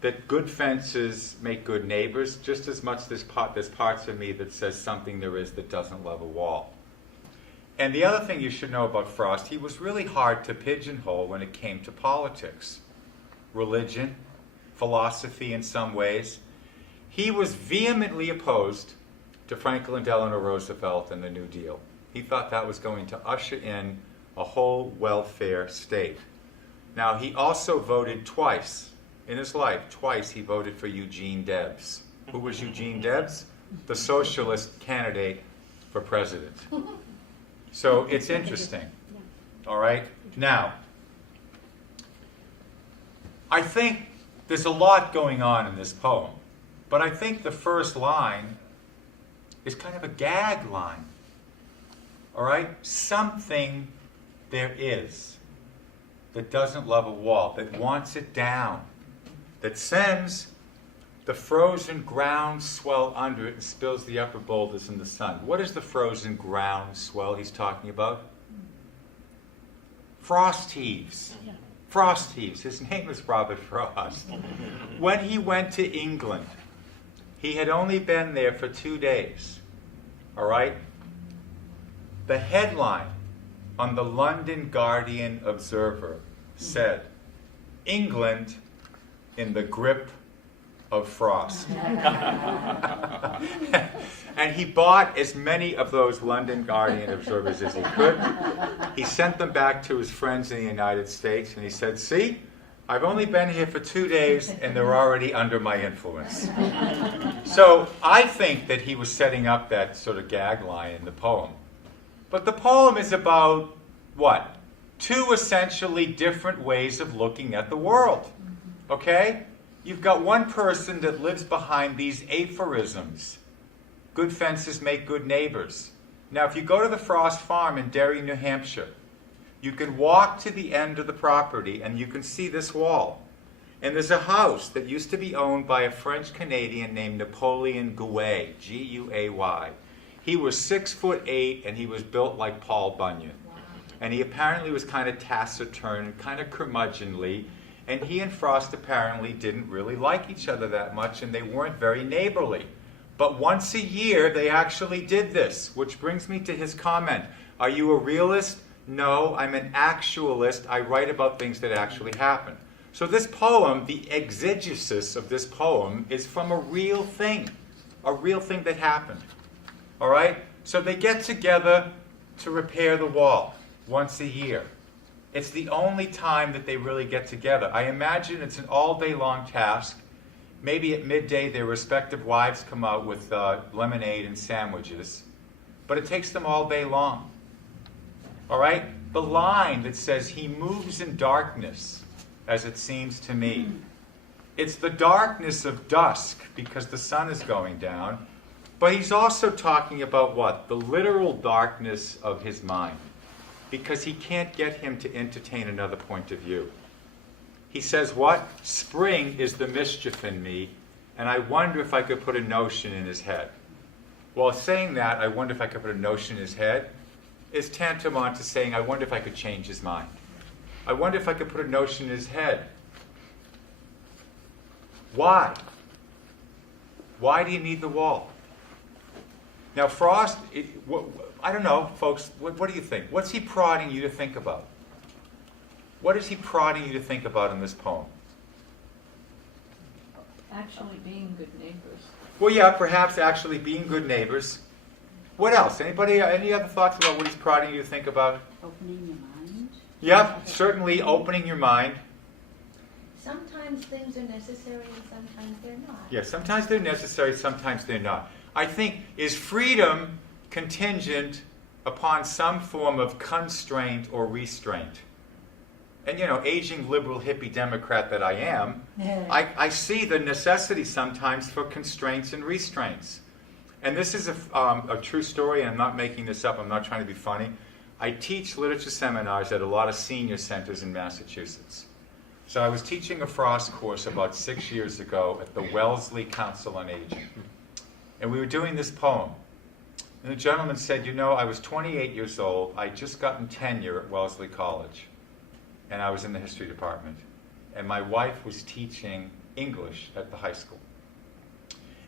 that good fences make good neighbors, just as much there's parts of me that says something there is that doesn't love a wall." And the other thing you should know about Frost, he was really hard to pigeonhole when it came to politics, religion, philosophy in some ways. He was vehemently opposed to Franklin Delano Roosevelt and the New Deal. He thought that was going to usher in a whole welfare state. Now, he also voted twice in his life. Twice he voted for Eugene Debs. Who was Eugene Debs? The socialist candidate for president. So it's interesting. All right? Now, I think there's a lot going on in this poem, but I think the first line is kind of a gag line. All right? Something there is that doesn't love a wall, that wants it down, that sends the frozen ground swell under it and spills the upper boulders in the sun. What is the frozen ground swell he's talking about? Frost heaves. Frost heaves. His name is Robert Frost. When he went to England, he had only been there for 2 days. All right? The headline on the London Guardian Observer said, "England in the grip of frost." And he bought as many of those London Guardian Observers as he could. He sent them back to his friends in the United States, and he said, "See, I've only been here for 2 days, and they're already under my influence." So I think that he was setting up that sort of gag line in the poem. But the poem is about, what? 2 essentially different ways of looking at the world. Okay? You've got one person that lives behind these aphorisms. Good fences make good neighbors. Now, if you go to the Frost Farm in Derry, New Hampshire, you can walk to the end of the property and you can see this wall. And there's a house that used to be owned by a French-Canadian named Napoleon Gouet, G-U-A-Y. He was 6'8", and he was built like Paul Bunyan. And he apparently was kind of taciturn, kind of curmudgeonly, and he and Frost apparently didn't really like each other that much, and they weren't very neighborly. But once a year, they actually did this, which brings me to his comment. Are you a realist? No, I'm an actualist. I write about things that actually happen. So this poem, the exegesis of this poem, is from a real thing that happened. All right? So they get together to repair the wall once a year. It's the only time that they really get together. I imagine it's an all-day long task. Maybe at midday their respective wives come out with lemonade and sandwiches. But it takes them all day long. All right? The line that says, "He moves in darkness, as it seems to me." It's the darkness of dusk because the sun is going down. But he's also talking about what? The literal darkness of his mind. Because he can't get him to entertain another point of view. He says what? Spring is the mischief in me, and I wonder if I could put a notion in his head. Well, saying that, I wonder if I could put a notion in his head, is tantamount to saying, I wonder if I could change his mind. I wonder if I could put a notion in his head. Why? Why do you need the wall? Now, Frost, I don't know, folks, what do you think? What's he prodding you to think about? What is he prodding you to think about in this poem? Actually being good neighbors. Well, yeah, perhaps actually being good neighbors. What else? Anybody, any other thoughts about what he's prodding you to think about? Opening your mind. Yep, certainly opening your mind. Sometimes things are necessary and sometimes they're not. Yeah, sometimes they're necessary, sometimes they're not. I think, is freedom contingent upon some form of constraint or restraint? And, aging liberal hippie Democrat that I am, I see the necessity sometimes for constraints and restraints. And this is a true story, and I'm not making this up, I'm not trying to be funny. I teach literature seminars at a lot of senior centers in Massachusetts. So I was teaching a Frost course about 6 years ago at the Wellesley Council on Aging. And we were doing this poem. And the gentleman said, I was 28 years old, I'd just gotten tenure at Wellesley College. And I was in the history department. And my wife was teaching English at the high school.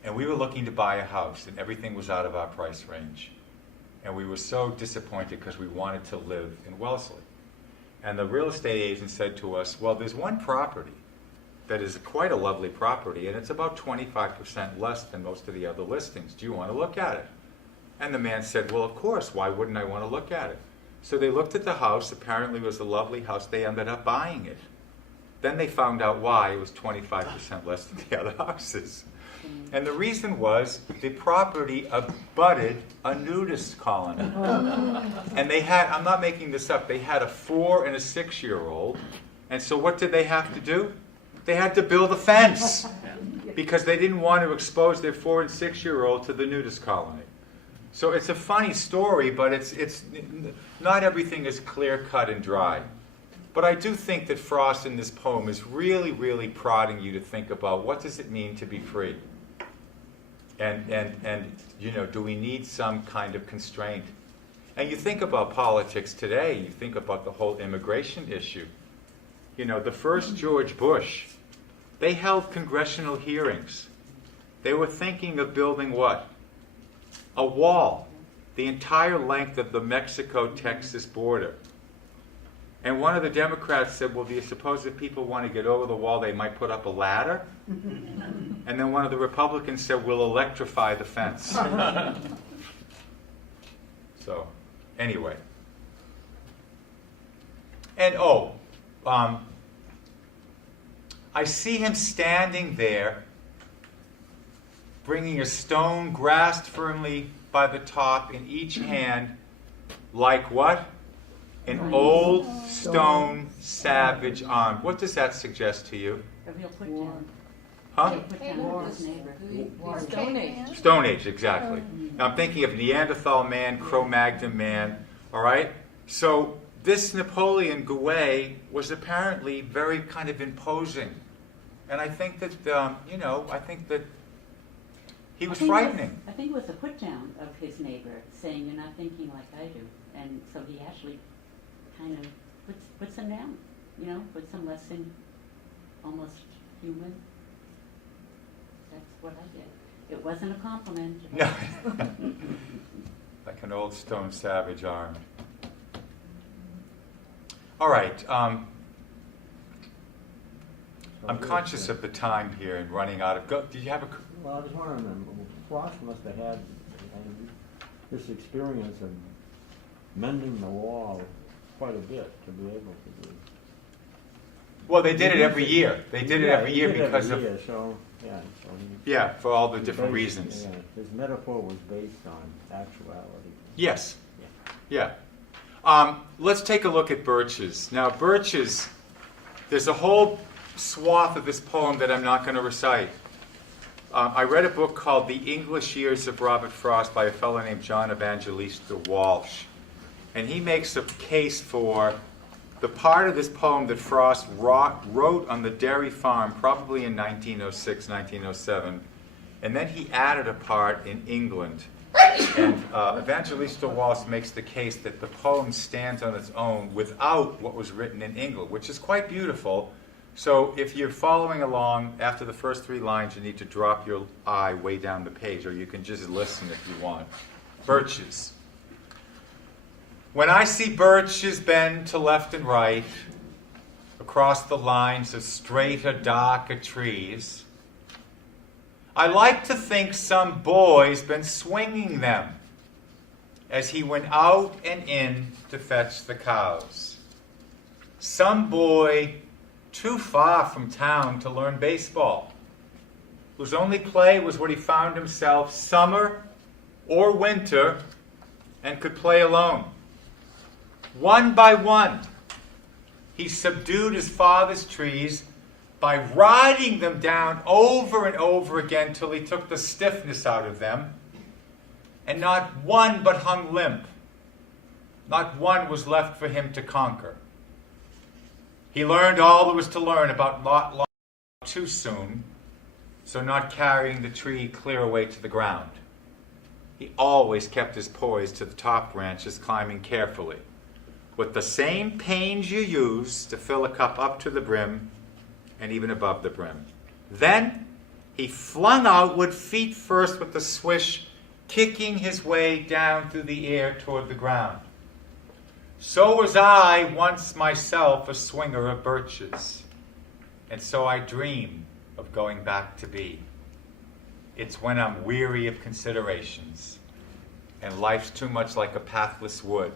And we were looking to buy a house, and everything was out of our price range. And we were so disappointed because we wanted to live in Wellesley. And the real estate agent said to us, well, there's one property that is quite a lovely property, and it's about 25% less than most of the other listings. Do you want to look at it? And the man said, well, of course, why wouldn't I want to look at it? So they looked at the house. Apparently it was a lovely house. They ended up buying it. Then they found out why it was 25% less than the other houses. And the reason was the property abutted a nudist colony. And they had, I'm not making this up, they had a 4 and a 6-year-old. And so what did they have to do? They had to build a fence because they didn't want to expose their 4 and 6-year-old to the nudist colony. So it's a funny story, but it's not everything is clear-cut and dry. But I do think that Frost in this poem is really, really prodding you to think about what does it mean to be free? And do we need some kind of constraint? And you think about politics today, you think about the whole immigration issue. The first George Bush, they held congressional hearings. They were thinking of building what? A wall, the entire length of the Mexico-Texas border. And one of the Democrats said, well, do you suppose if people want to get over the wall, they might put up a ladder? And then one of the Republicans said, we'll electrify the fence. So, anyway. And, I see him standing there, bringing a stone grasped firmly by the top in each hand, like what? An old stone savage arm. What does that suggest to you? A real put down. Huh? Put down of his neighbor. Stone Age. Stone Age, exactly. Now I'm thinking of Neanderthal man, Cro-Magnon man, all right? So this Napoleon Gouet was apparently very kind of imposing. And I think that, I think that he was frightening. I think it was a put down of his neighbor, saying, you're not thinking like I do. And so he actually kind of puts him down, puts him less in almost human. That's what I get. It wasn't a compliment. No. Like an old stone savage arm. All right. I'm conscious of the time here and running out of. Did you have a? Well, I was wondering, Frost must have had this experience of mending the wall quite a bit to be able to do. Well, they did it every year. They did it every year because every of. year, so For all the different reasons. Yeah, his metaphor was based on actuality. Yes. Yeah. Let's take a look at Birches. Now, Birches, there's a whole swath of this poem that I'm not going to recite. I read a book called The English Years of Robert Frost by a fellow named John Evangelista Walsh. And he makes a case for the part of this poem that Frost wrote on the dairy farm probably in 1906, 1907. And then he added a part in England. And Evangelista Walsh makes the case that the poem stands on its own without what was written in England, which is quite beautiful. So if you're following along, after the first 3 lines, you need to drop your eye way down the page, or you can just listen if you want. Birches. When I see birches bend to left and right, across the lines of straighter, darker trees, I like to think some boy's been swinging them as he went out and in to fetch the cows. Some boy too far from town to learn baseball, whose only play was what he found himself summer or winter and could play alone. One by one, he subdued his father's trees by riding them down over and over again till he took the stiffness out of them, and not one but hung limp. Not one was left for him to conquer. He learned all there was to learn about not long too soon, so not carrying the tree clear away to the ground. He always kept his poise to the top branches, climbing carefully, with the same pains you use to fill a cup up to the brim and even above the brim. Then he flung outward, feet first, with the swish, kicking his way down through the air toward the ground. So was I once myself a swinger of birches, and so I dream of going back to be. It's when I'm weary of considerations, and life's too much like a pathless wood,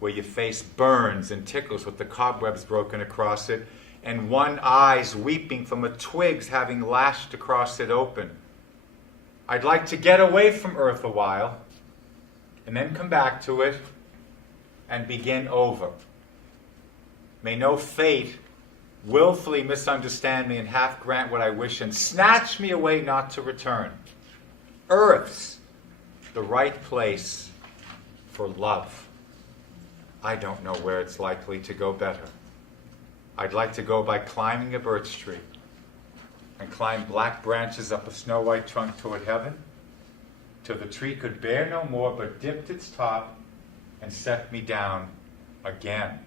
where your face burns and tickles with the cobwebs broken across it, and one eye's weeping from the twigs having lashed across it open. I'd like to get away from earth a while, and then come back to it, and begin over. May no fate willfully misunderstand me and half grant what I wish, and snatch me away not to return. Earth's the right place for love. I don't know where it's likely to go better. I'd like to go by climbing a birch tree and climb black branches up a snow-white trunk toward heaven, till the tree could bear no more but dipped its top and set me down again.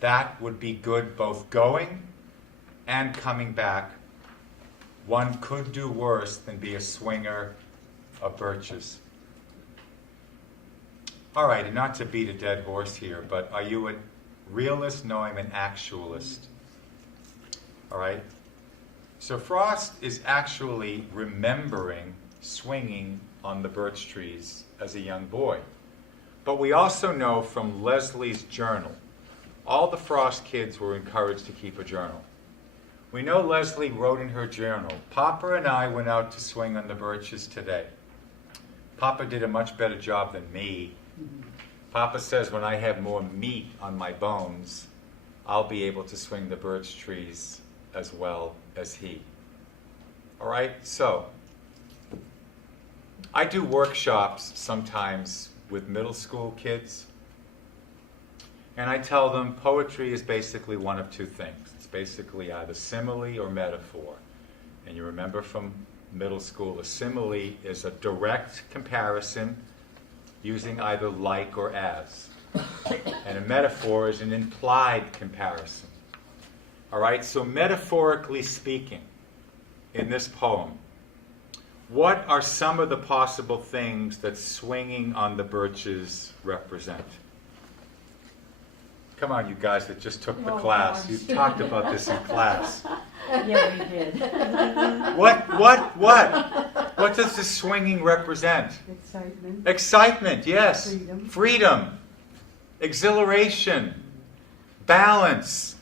That would be good both going and coming back. One could do worse than be a swinger of birches. All right, and not to beat a dead horse here, but are you a realist? No, I'm an actualist. All right? So Frost is actually remembering swinging on the birch trees as a young boy. But we also know from Leslie's journal, all the Frost kids were encouraged to keep a journal. We know Leslie wrote in her journal, Papa and I went out to swing on the birches today. Papa did a much better job than me. Papa says when I have more meat on my bones, I'll be able to swing the birch trees as well as he. All right, so I do workshops sometimes with middle school kids, and I tell them poetry is basically one of two things. It's basically either simile or metaphor. And you remember from middle school, a simile is a direct comparison using either like or as. And a metaphor is an implied comparison. All right, so metaphorically speaking, in this poem, what are some of the possible things that swinging on the birches represent? Come on, you guys that just took the class. You talked about this in class. Yeah, we did. What does the swinging represent? Excitement. Excitement, yes. Freedom. Freedom. Exhilaration. Balance.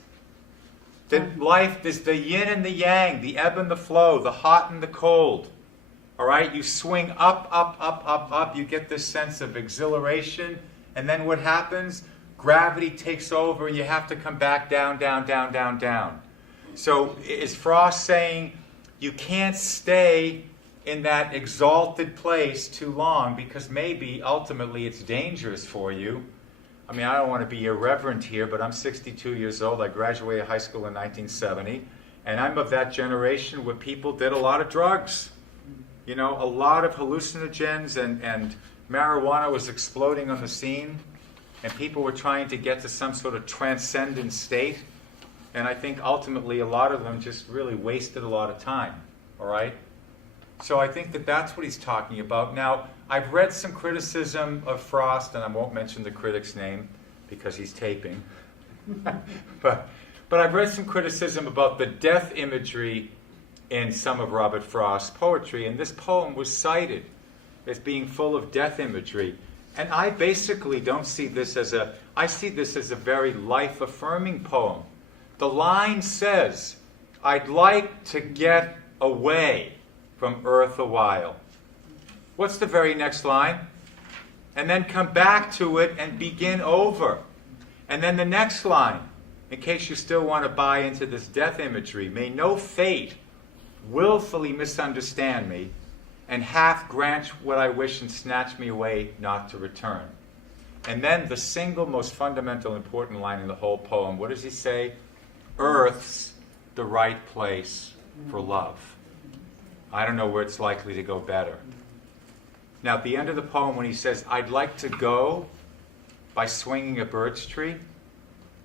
That life, there's the yin and the yang, the ebb and the flow, the hot and the cold. All right? You swing up, up, up, up, up. You get this sense of exhilaration. And then what happens? Gravity takes over. You have to come back down, down, down, down, down. So is Frost saying you can't stay in that exalted place too long because maybe ultimately it's dangerous for you? I mean, I don't want to be irreverent here, but I'm 62 years old. I graduated high school in 1970, and I'm of that generation where people did a lot of drugs. You know, a lot of hallucinogens, and marijuana was exploding on the scene, and people were trying to get to some sort of transcendent state. And I think ultimately a lot of them just really wasted a lot of time, all right? So I think that that's what he's talking about. Now, I've read some criticism of Frost, and I won't mention the critic's name because he's taping. but I've read some criticism about the death imagery in some of Robert Frost's poetry, and this poem was cited as being full of death imagery. And I basically don't see this as I see this as a very life-affirming poem. The line says, I'd like to get away from earth a while. What's the very next line? And then come back to it and begin over. And then the next line, in case you still want to buy into this death imagery, may no fate willfully misunderstand me and half grant what I wish and snatch me away not to return. And then the single most fundamental important line in the whole poem, what does he say? Earth's the right place for love. I don't know where it's likely to go better. Now, at the end of the poem, when he says, I'd like to go by swinging a birch tree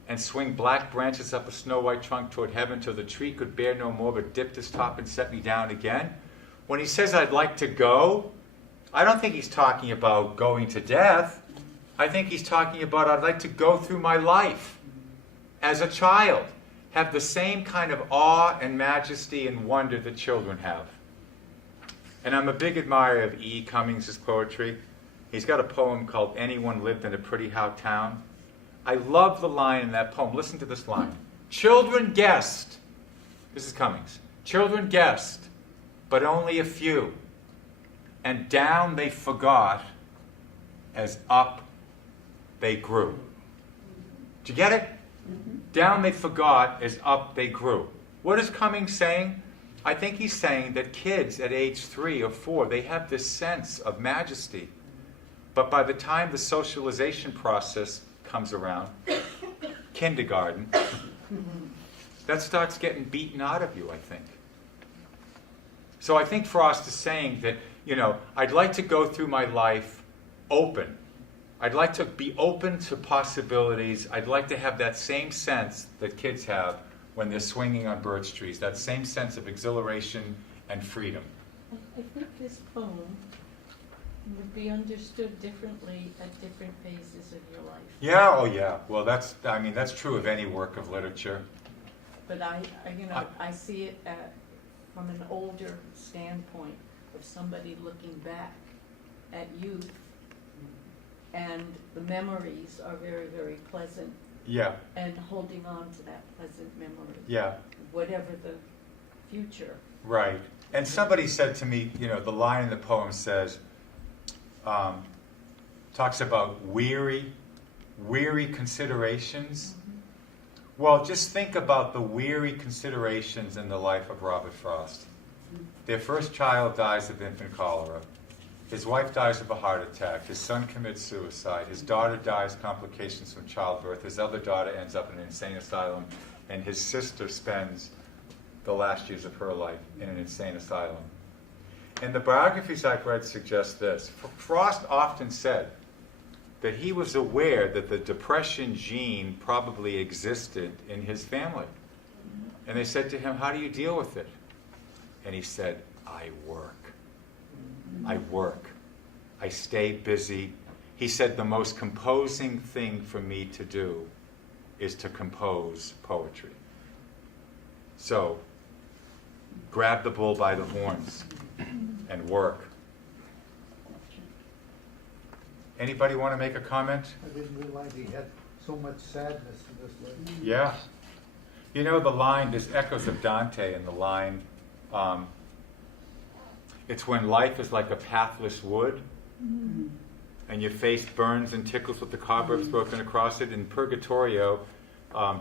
and swing black branches up a snow-white trunk toward heaven till the tree could bear no more but dipped its top and set me down again. When he says, I'd like to go, I don't think he's talking about going to death. I think he's talking about, I'd like to go through my life as a child, have the same kind of awe and majesty and wonder that children have. And I'm a big admirer of E. Cummings' poetry. He's got a poem called Anyone Lived in a Pretty How Town. I love the line in that poem. Listen to this line. Children guessed, this is Cummings, children guessed, but only a few. And down they forgot as up they grew. Did you get it? Down they forgot as up they grew. What is Cummings saying? I think he's saying that kids at age 3 or 4, they have this sense of majesty. But by the time the socialization process comes around, kindergarten, that starts getting beaten out of you, I think. So I think Frost is saying that, I'd like to go through my life open. I'd like to be open to possibilities. I'd like to have that same sense that kids have when they're swinging on birch trees, that same sense of exhilaration and freedom. I think this poem would be understood differently at different phases of your life. Yeah, oh yeah. Well, that's true of any work of literature. But I see it from an older standpoint of somebody looking back at youth, and the memories are very, very pleasant. Yeah. And holding on to that pleasant memory. Yeah. Whatever the future. Right. And somebody said to me, the line in the poem says, talks about weary considerations. Mm-hmm. Well, just think about the weary considerations in the life of Robert Frost. Their first child dies of infant cholera. His wife dies of a heart attack. His son commits suicide. His daughter dies complications from childbirth. His other daughter ends up in an insane asylum. And his sister spends the last years of her life in an insane asylum. And the biographies I've read suggest this. Frost often said that he was aware that the depression gene probably existed in his family. And they said to him, how do you deal with it? And he said, I work. I work. I stay busy. He said the most composing thing for me to do is to compose poetry. So, grab the bull by the horns and work. Anybody want to make a comment? I didn't realize he had so much sadness in this letter. Yeah. The line, there's echoes of Dante in the line, it's when life is like a pathless wood, and your face burns and tickles with the cobwebs broken across it. In Purgatorio,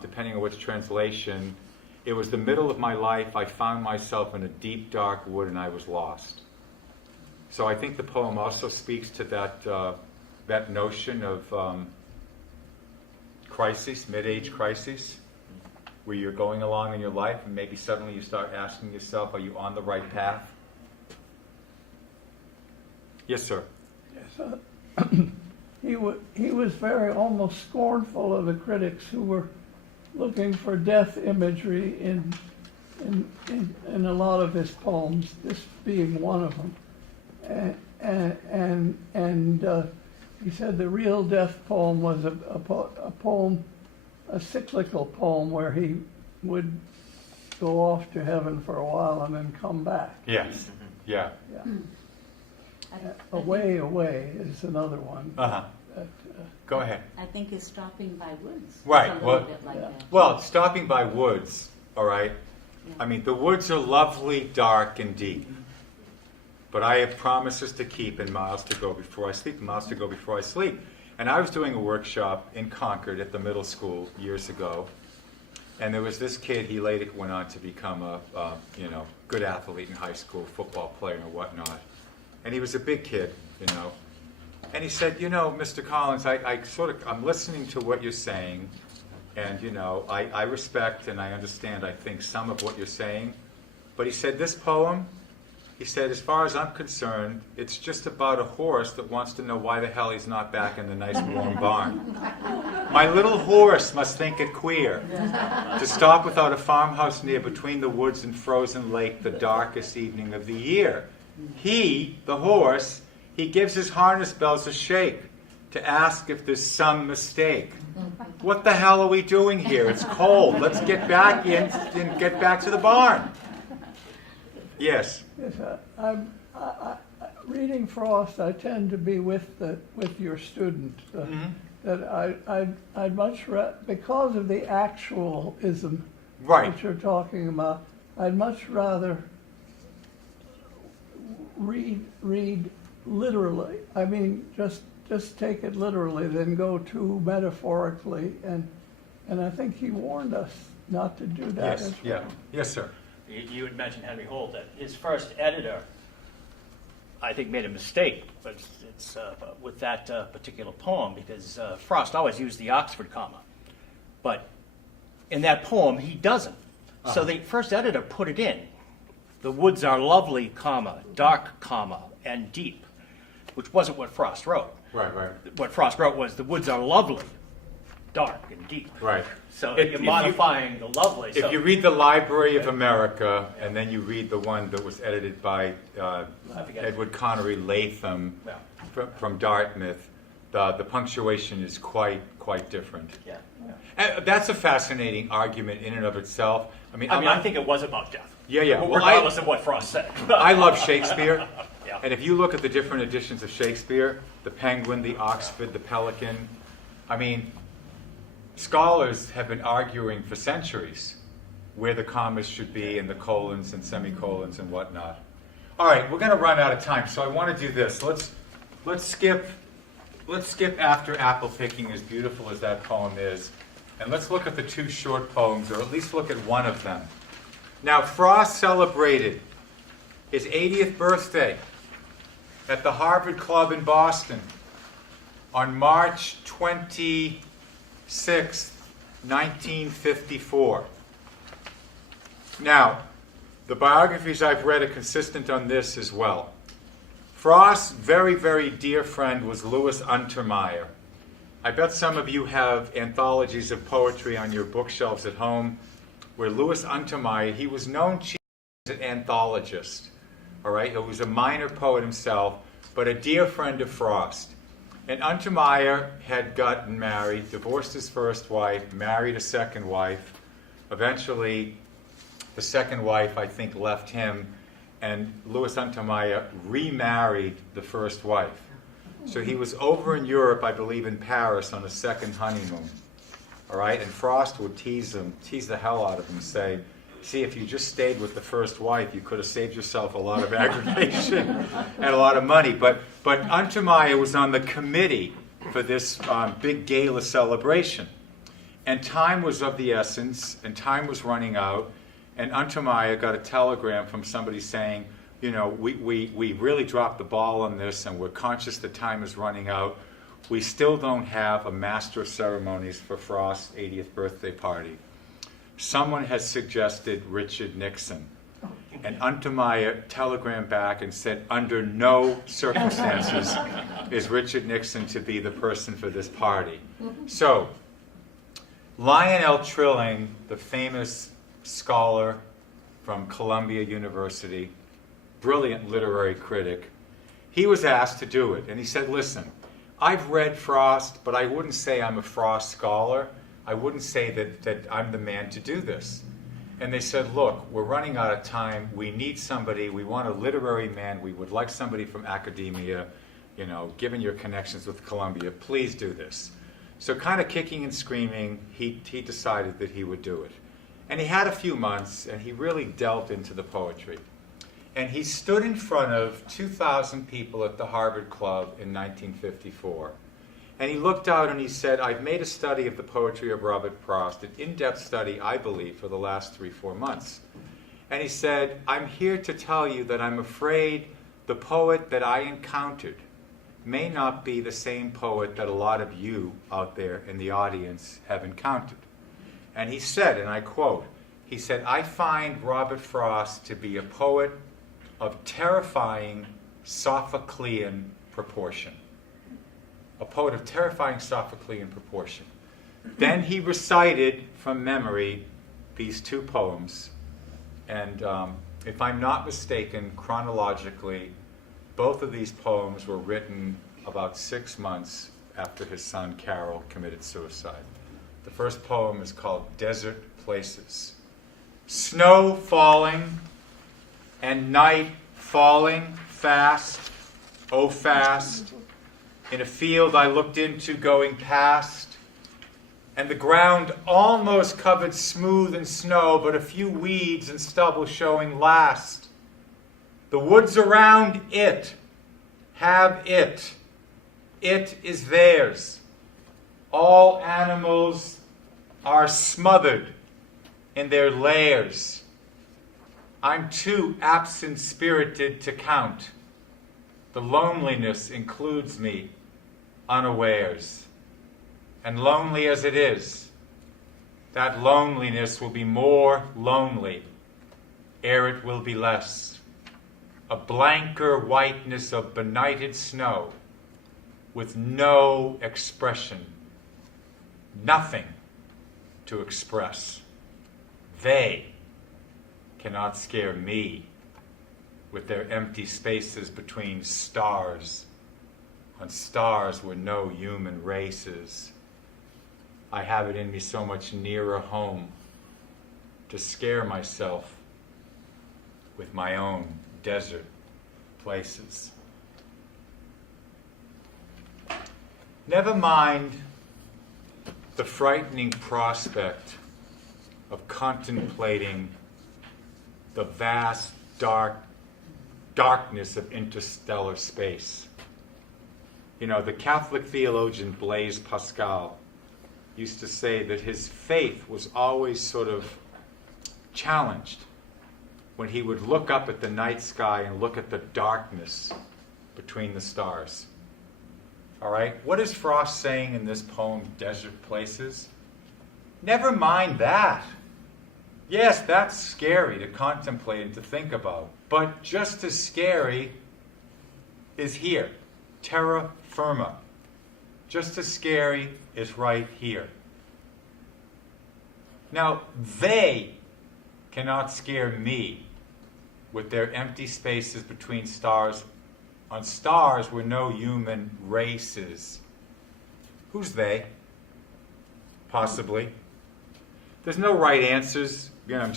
depending on which translation, it was the middle of my life, I found myself in a deep, dark wood, and I was lost. So I think the poem also speaks to that notion of crisis, mid-age crisis, where you're going along in your life, and maybe suddenly you start asking yourself, are you on the right path? Yes, sir. Yes, he was very almost scornful of the critics who were looking for death imagery in a lot of his poems, this being one of them. And he said the real death poem was a poem, a cyclical poem where he would go off to heaven for a while and then come back. Yes. Yeah. Yeah. Away, away is another one. Uh-huh. that, Go ahead. I think is stopping by woods. Right, It's a well- little bit like Yeah. that. Well, stopping by woods, all right? Yeah. I mean, the woods are lovely, dark, and deep. But I have promises to keep and miles to go before I sleep, and miles to go before I sleep. And I was doing a workshop in Concord at the middle school years ago. And there was this kid, he later went on to become a good athlete in high school, football player and whatnot. And he was a big kid, And he said, Mr. Collins, I'm listening to what you're saying. And, I respect and I understand, I think, some of what you're saying. But he said, this poem, he said, as far as I'm concerned, it's just about a horse that wants to know why the hell he's not back in the nice warm barn. My little horse must think it queer to stop without a farmhouse near between the woods and frozen lake the darkest evening of the year. He, the horse, he gives his harness bells a shake to ask if there's some mistake. What the hell are we doing here? It's cold. Let's get back in and get back to the barn. Yes. Yes, reading Frost, I tend to be with your student. That I'd much because of the actualism Right. that you're talking about, I'd much rather read literally. I mean, just take it literally than go too metaphorically. And I think he warned us not to do that Yes. as Yeah. well. Yes, sir. You had mentioned Henry Holt, that his first editor, I think, made a mistake, but it's with that particular poem, because Frost always used the Oxford comma. But in that poem, he doesn't. So the first editor put it in. The woods are lovely, comma, dark, comma, and deep, which wasn't what Frost wrote. Right, right. What Frost wrote was the woods are lovely, dark, and deep. Right. So If you're you- modifying the lovely. If you read the Library of America, and then you read the one that was edited by forget. Edward Connery Latham Yeah. from Dartmouth, the punctuation is quite different. Yeah. And that's a fascinating argument in and of itself. I think it was about death. Yeah, yeah. Well, Regardless of what Frost said. I love Shakespeare. Yeah. And if you look at the different editions of Shakespeare, the Penguin, the Oxford, the Pelican, scholars have been arguing for centuries where the commas should be and the colons and semicolons and whatnot. All right, we're going to run out of time, so I want to do this. Let's skip after apple picking, as beautiful as that poem is, and let's look at the two short poems, or at least look at one of them. Now, Frost celebrated his 80th birthday at the Harvard Club in Boston on March 26, 1954. Now, the biographies I've read are consistent on this as well. Frost's very, very dear friend was Louis Untermeyer. I bet some of you have anthologies of poetry on your bookshelves at home where Louis Untermeyer, he was known chiefly as an anthologist, all right? He was a minor poet himself, but a dear friend of Frost. And Untermeyer had gotten married, divorced his first wife, married a second wife. Eventually, the second wife, I think, left him, and Louis Untermeyer remarried the first wife. So he was over in Europe, I believe in Paris, on a second honeymoon. All right, and Frost would tease the hell out of him, and say, see, if you just stayed with the first wife, you could have saved yourself a lot of aggravation and a lot of money. But Untermeyer was on the committee for this big gala celebration. And time was of the essence, and time was running out, and Untermeyer got a telegram from somebody saying, we really dropped the ball on this, and we're conscious that time is running out. We still don't have a master of ceremonies for Frost's 80th birthday party. Someone has suggested Richard Nixon. And Untermeyer telegrammed back and said, under no circumstances is Richard Nixon to be the person for this party. So, Lionel Trilling, the famous scholar from Columbia University, brilliant literary critic, he was asked to do it. And he said, listen, I've read Frost, but I wouldn't say I'm a Frost scholar. I wouldn't say that I'm the man to do this. and they said, look, we're running out of time. We need somebody. We want a literary man. We would like somebody from academia, you know, given your connections with Columbia, please do this. So kind of kicking and screaming, he decided that he would do it. And he had a few months, and he really delved into the poetry. And he stood in front of 2,000 people at the Harvard Club in 1954. And he looked out and he said, I've made a study of the poetry of Robert Frost, an in-depth study, I believe, for the last 3-4 months. And he said, I'm here to tell you that I'm afraid the poet that I encountered may not be the same poet that a lot of you out there in the audience have encountered. And he said, and I quote, he said, I find Robert Frost to be a poet of terrifying Sophoclean proportion. A poet of terrifying Sophoclean proportion. Then he recited from memory these 2 poems. And if I'm not mistaken, chronologically, both of these poems were written about 6 months after his son Carroll committed suicide. The first poem is called Desert Places. Snow falling and night falling fast, oh fast. In a field I looked into going past, and the ground almost covered smooth in snow, but a few weeds and stubble showing last. The woods around it have it. It is theirs. All animals are smothered in their lairs. I'm too absent-spirited to count. The loneliness includes me unawares. And lonely as it is, that loneliness will be more lonely ere it will be less. A blanker whiteness of benighted snow with no expression, nothing to express. They cannot scare me with their empty spaces between stars, on stars where no human race is. I have it in me so much nearer home to scare myself with my own desert places. Never mind the frightening prospect of contemplating the vast darkness of interstellar space. You know, the Catholic theologian Blaise Pascal used to say that his faith was always sort of challenged when he would look up at the night sky and look at the darkness between the stars. All right? What is Frost saying in this poem, Desert Places? Never mind that. Yes, that's scary to contemplate and to think about. But just as scary is here. Terra firma. Just as scary is right here. Now, they cannot scare me with their empty spaces between stars, on stars where no human race is. Who's they? Possibly. There's no right answers. You know,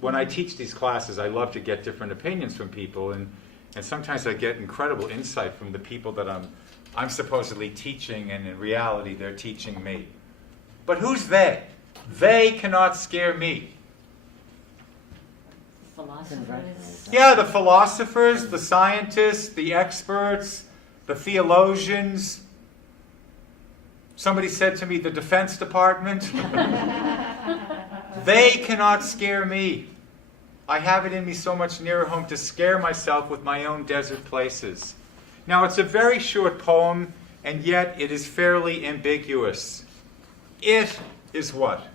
when I teach these classes, I love to get different opinions from people, and sometimes I get incredible insight from the people that I'm supposedly teaching, and in reality, they're teaching me. But who's they? They cannot scare me. Philosophers. Yeah, the philosophers, the scientists, the experts, the theologians. Somebody said to me, the Defense Department. They cannot scare me. I have it in me so much nearer home to scare myself with my own desert places. Now, it's a very short poem, and yet it is fairly ambiguous. It is what?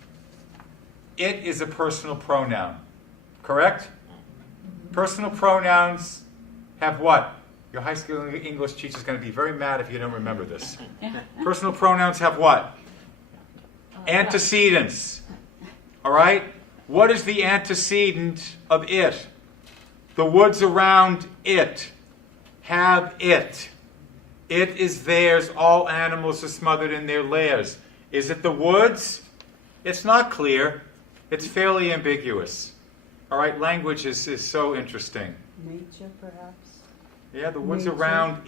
It is a personal pronoun. Correct? Personal pronouns have what? Your high school English teacher is going to be very mad if you don't remember this. Personal pronouns have what? Antecedents. All right? What is the antecedent of it? The woods around it have it. It is theirs. All animals are smothered in their lairs. Is it the woods? It's not clear. It's fairly ambiguous. All right, language is so interesting. Nature, perhaps? Yeah, the words Nature. around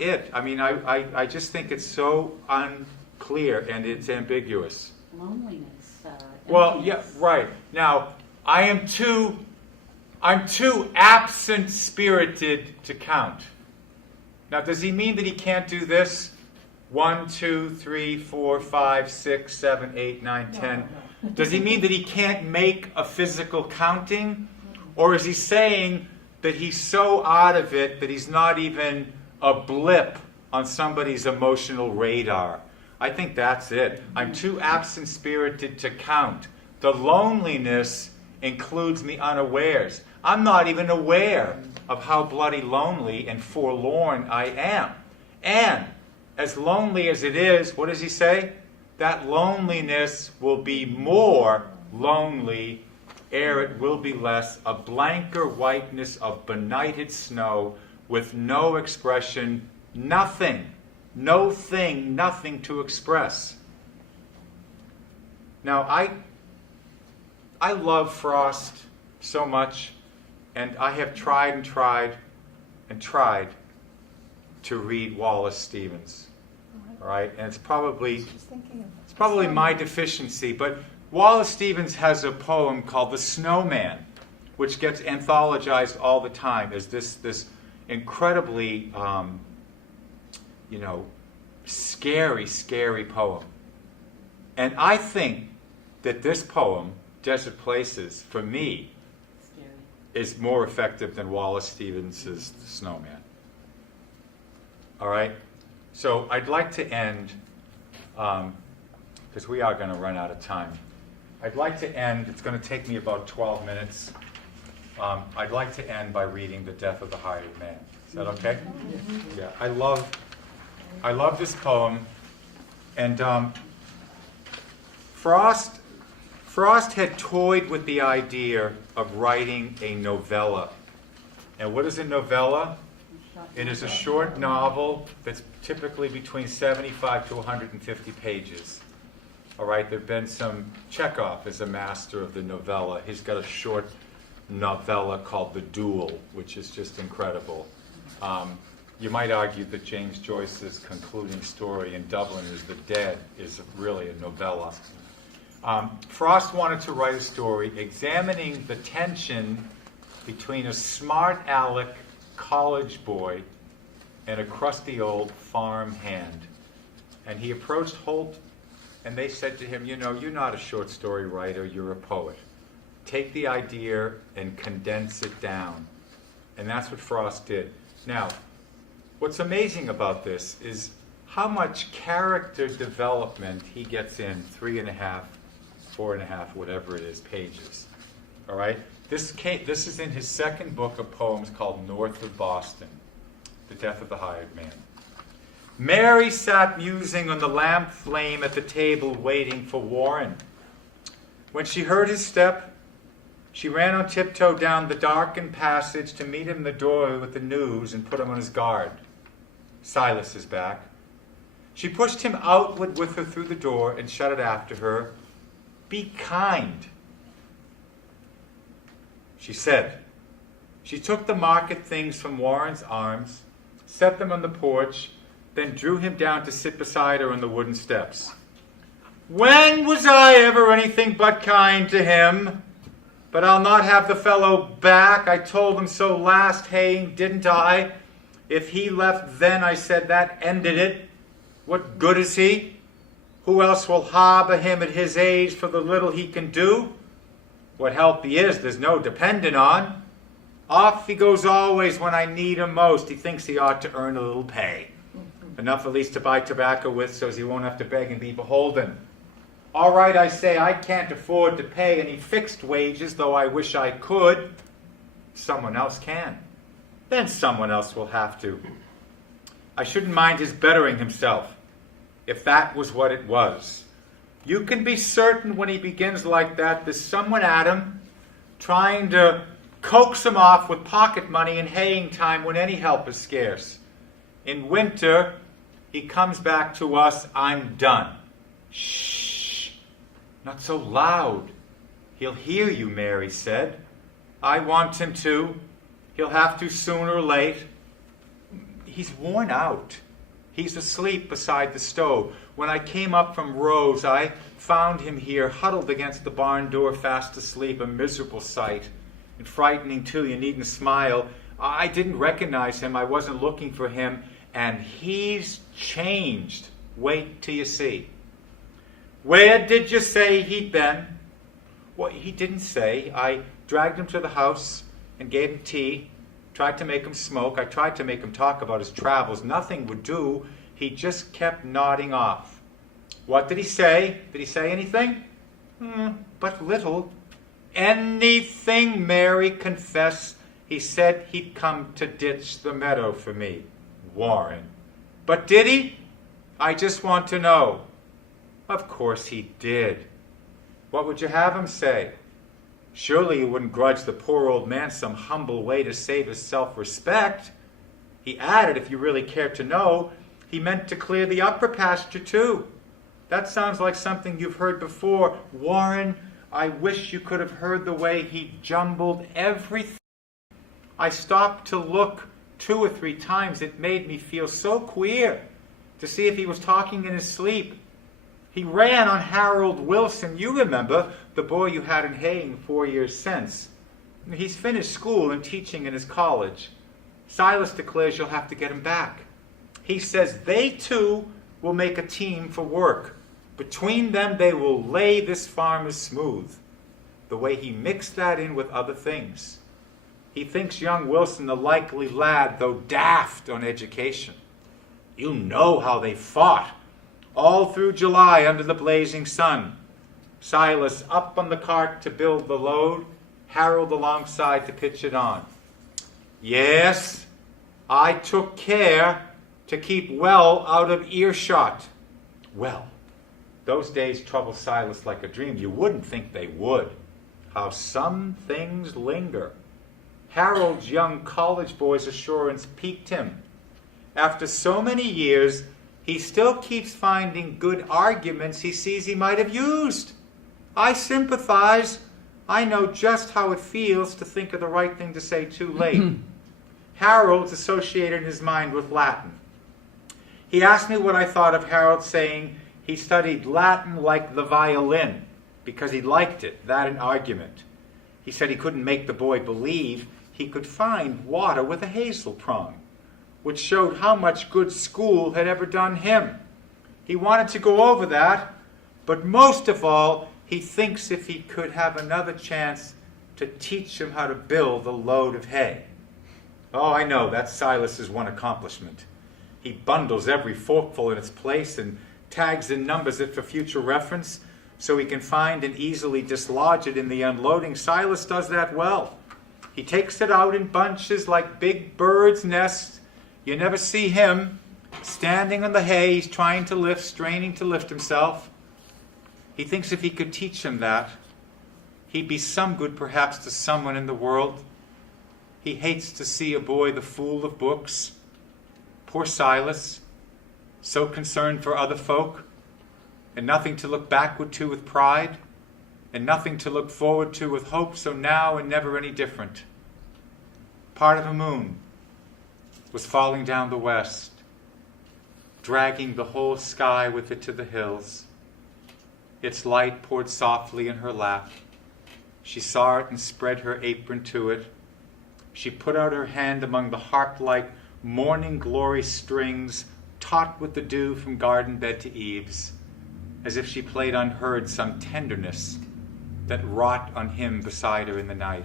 it. I mean, I just think it's so unclear and it's ambiguous. Loneliness. Well, yeah, emptiness. right. Now, I'm too absent-spirited to count. Now, does he mean that he can't do this? 1, 2, 3, 4, 5, 6, 7, 8, 9, 10. Does he mean that he can't make a physical counting? Or is he saying that he's so out of it that he's not even a blip on somebody's emotional radar? I think that's it. I'm too absent-spirited to count. The loneliness includes me unawares. I'm not even aware of how bloody lonely and forlorn I am. And as lonely as it is, what does he say? That loneliness will be more lonely ere it will be less, a blanker whiteness of benighted snow with no expression, nothing, no thing, nothing to express. Now, I love Frost so much, and I have tried and tried and tried to read Wallace Stevens. All right, and it's probably my deficiency, but Wallace Stevens has a poem called The Snowman, which gets anthologized all the time as this incredibly, scary poem. And I think that this poem, Desert Places, for me, Scary. is more effective than Wallace Stevens' The Snowman. All right? So I'd like to end, because we are going to run out of time. I'd like to end, it's going to take me about 12 minutes. I'd like to end by reading The Death of the Hired Man. Is that okay? Yeah, I love this poem. And Frost had toyed with the idea of writing a novella. And what is a novella? It is a short novel that's typically between 75 to 150 pages. All right, there have been some, Chekhov is a master of the novella. He's got a short novella called The Duel, which is just incredible. You might argue that James Joyce's concluding story in Dublin is The Dead is really a novella. Frost wanted to write a story examining the tension between a smart aleck college boy and a crusty old farm hand. And he approached Holt, and they said to him, you're not a short story writer, you're a poet. Take the idea and condense it down. And that's what Frost did. Now, what's amazing about this is how much character development he gets in 3.5, 4.5, whatever it is, pages. All right? This is in his second book of poems called North of Boston, The Death of the Hired Man. Mary sat musing on the lamp flame at the table waiting for Warren. When she heard his step, she ran on tiptoe down the darkened passage to meet him in the doorway with the news and put him on his guard. Silas is back. She pushed him outward with her through the door and shut it after her. Be kind, she said. She took the market things from Warren's arms, set them on the porch, then drew him down to sit beside her on the wooden steps. When was I ever anything but kind to him? But I'll not have the fellow back. I told him so last haying, didn't I? If he left then, I said that ended it. What good is he? Who else will harbour him at his age for the little he can do? What help he is, there's no depending on. Off he goes always when I need him most. He thinks he ought to earn a little pay. Enough at least to buy tobacco with so he won't have to beg and be beholden. All right, I say, I can't afford to pay any fixed wages, though I wish I could. Someone else can. Then someone else will have to. I shouldn't mind his bettering himself, if that was what it was. You can be certain when he begins like that, there's someone at him trying to coax him off with pocket money in haying time when any help is scarce. In winter, he comes back to us, I'm done. Shh, not so loud. He'll hear you, Mary said. I want him to. He'll have to sooner or late. He's worn out. He's asleep beside the stove. When I came up from Rose, I found him here, huddled against the barn door, fast asleep, a miserable sight. And frightening, too, you needn't smile. I didn't recognize him. I wasn't looking for him. And he's changed. Wait till you see. Where did you say he'd been? Well, he didn't say. I dragged him to the house and gave him tea, tried to make him smoke. I tried to make him talk about his travels. Nothing would do. He just kept nodding off. What did he say? Did he say anything? But little. Anything, Mary confessed. He said he'd come to ditch the meadow for me. Warren. But did he? I just want to know. Of course he did. What would you have him say? Surely you wouldn't grudge the poor old man some humble way to save his self-respect. He added, if you really cared to know, he meant to clear the upper pasture too. That sounds like something you've heard before. Warren, I wish you could have heard the way he jumbled everything. I stopped to look 2 or 3 times. It made me feel so queer to see if he was talking in his sleep. He ran on Harold Wilson. You remember, the boy you had in Haying 4 years since. He's finished school and teaching in his college. Silas declares you'll have to get him back. He says they too will make a team for work. Between them, they will lay this farm as smooth. The way he mixed that in with other things. He thinks young Wilson a likely lad, though daft on education. You know how they fought. All through July under the blazing sun. Silas up on the cart to build the load, Harold alongside to pitch it on. Yes, I took care to keep well out of earshot. Well, those days trouble Silas like a dream. You wouldn't think they would. How some things linger. Harold's young college boy's assurance piqued him. After so many years, he still keeps finding good arguments he sees he might have used. I sympathize. I know just how it feels to think of the right thing to say too late. Harold's associated in his mind with Latin. He asked me what I thought of Harold saying he studied Latin like the violin because he liked it, that an argument. He said he couldn't make the boy believe he could find water with a hazel prong, which showed how much good school had ever done him. He wanted to go over that, but most of all, he thinks if he could have another chance to teach him how to build a load of hay. Oh, I know, that's Silas's one accomplishment. He bundles every forkful in its place and tags and numbers it for future reference so he can find and easily dislodge it in the unloading. Silas does that well. He takes it out in bunches like big birds' nests. You never see him standing on the hay. He's trying to lift, straining to lift himself. He thinks if he could teach him that, he'd be some good perhaps to someone in the world. He hates to see a boy the fool of books. Poor Silas, so concerned for other folk, and nothing to look backward to with pride, and nothing to look forward to with hope, so now and never any different. Part of a moon was falling down the west, dragging the whole sky with it to the hills. Its light poured softly in her lap. She saw it and spread her apron to it. She put out her hand among the harp-like morning glory strings, taut with the dew from garden bed to eaves, as if she played unheard some tenderness that wrought on him beside her in the night.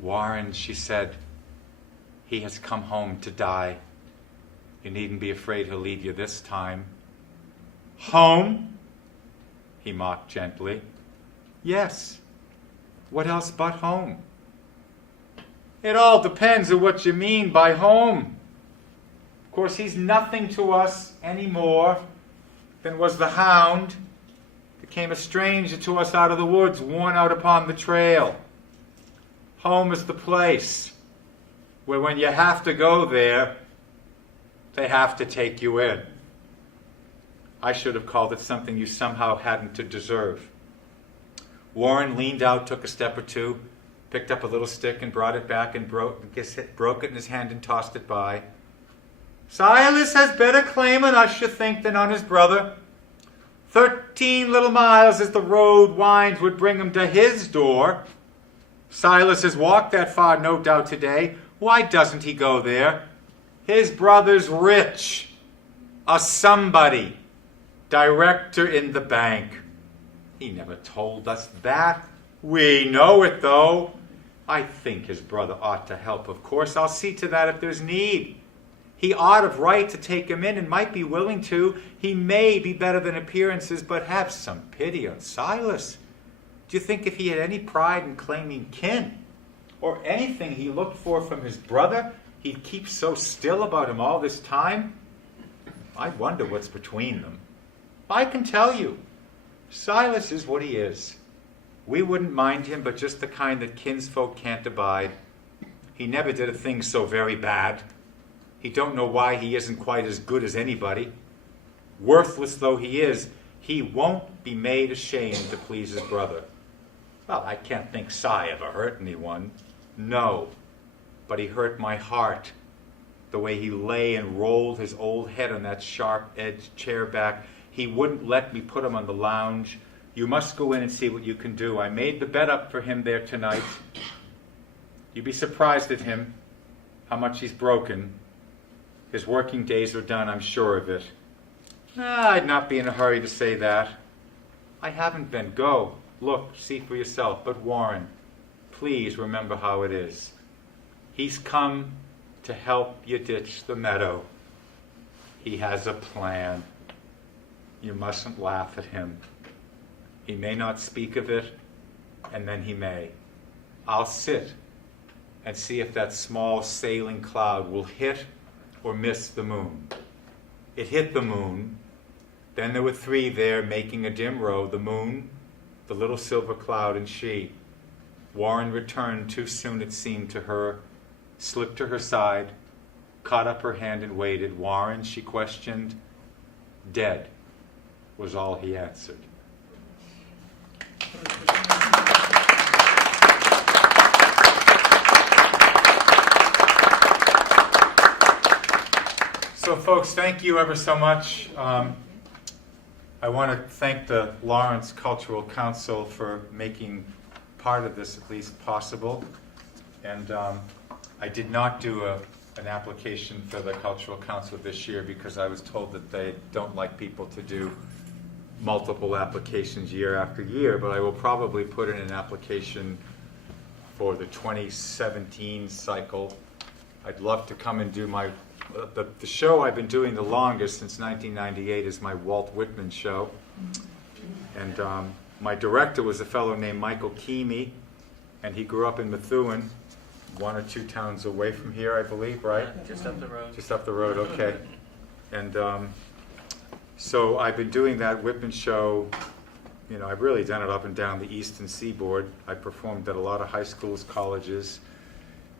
Warren, she said, he has come home to die. You needn't be afraid he'll leave you this time. Home? He mocked gently. Yes. What else but home? It all depends on what you mean by home. Of course, he's nothing to us any more than was the hound that came a stranger to us out of the woods, worn out upon the trail. Home is the place where when you have to go there, they have to take you in. I should have called it something you somehow hadn't to deserve. Warren leaned out, took a step or two, picked up a little stick and brought it back and broke it in his hand and tossed it by. Silas has better claim on us, you think, than on his brother. 13 little miles as the road winds would bring him to his door. Silas has walked that far, no doubt, today. Why doesn't he go there? His brother's rich, a somebody, director in the bank. He never told us that. We know it, though. I think his brother ought to help, of course. I'll see to that if there's need. He ought of right to take him in and might be willing to. He may be better than appearances, but have some pity on Silas. Do you think if he had any pride in claiming kin, or anything he looked for from his brother, he'd keep so still about him all this time? I wonder what's between them. I can tell you, Silas is what he is. We wouldn't mind him, but just the kind that kinsfolk can't abide. He never did a thing so very bad. He don't know why he isn't quite as good as anybody. Worthless though he is, he won't be made ashamed to please his brother. Well, I can't think Si ever hurt anyone. No. But he hurt my heart. The way he lay and rolled his old head on that sharp-edged chair back. He wouldn't let me put him on the lounge. You must go in and see what you can do. I made the bed up for him there tonight. You'd be surprised at him, how much he's broken. His working days are done, I'm sure of it. I'd not be in a hurry to say that. I haven't been. Go. Look, see for yourself. But Warren, please remember how it is. He's come to help you ditch the meadow. He has a plan. You mustn't laugh at him. He may not speak of it, and then he may. I'll sit and see if that small sailing cloud will hit or miss the moon. It hit the moon. Then there were 3 there making a dim row, the moon, the little silver cloud, and she. Warren returned too soon, it seemed to her, slipped to her side, caught up her hand and waited. Warren, she questioned. Dead, was all he answered. So folks, thank you ever so much. I want to thank the Lawrence Cultural Council for making part of this at least possible. And I did not do an application for the Cultural Council this year because I was told that they don't like people to do multiple applications year after year, but I will probably put in an application for the 2017 cycle. I'd love to come and do the show I've been doing the longest since 1998 is my Walt Whitman show. And my director was a fellow named Michael Keamy, and he grew up in Methuen, 1 or 2 towns away from here, I believe, right? Just up the road. Just up the road, okay. And so I've been doing that Whitman show. You know, I've really done it up and down the eastern seaboard. I performed at a lot of high schools, colleges.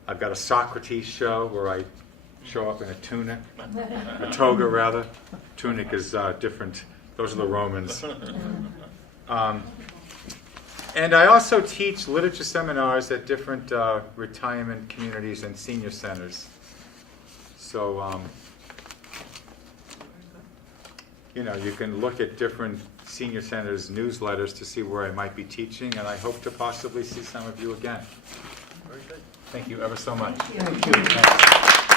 I've got a Socrates show where I show up in a tunic, a toga rather. Tunic is different. Those are the Romans. And I also teach literature seminars at different retirement communities and senior centers. So, you know, you can look at different senior centers' newsletters to see where I might be teaching, and I hope to possibly see some of you again. Very good. Thank you ever so much. Thank you. Thanks.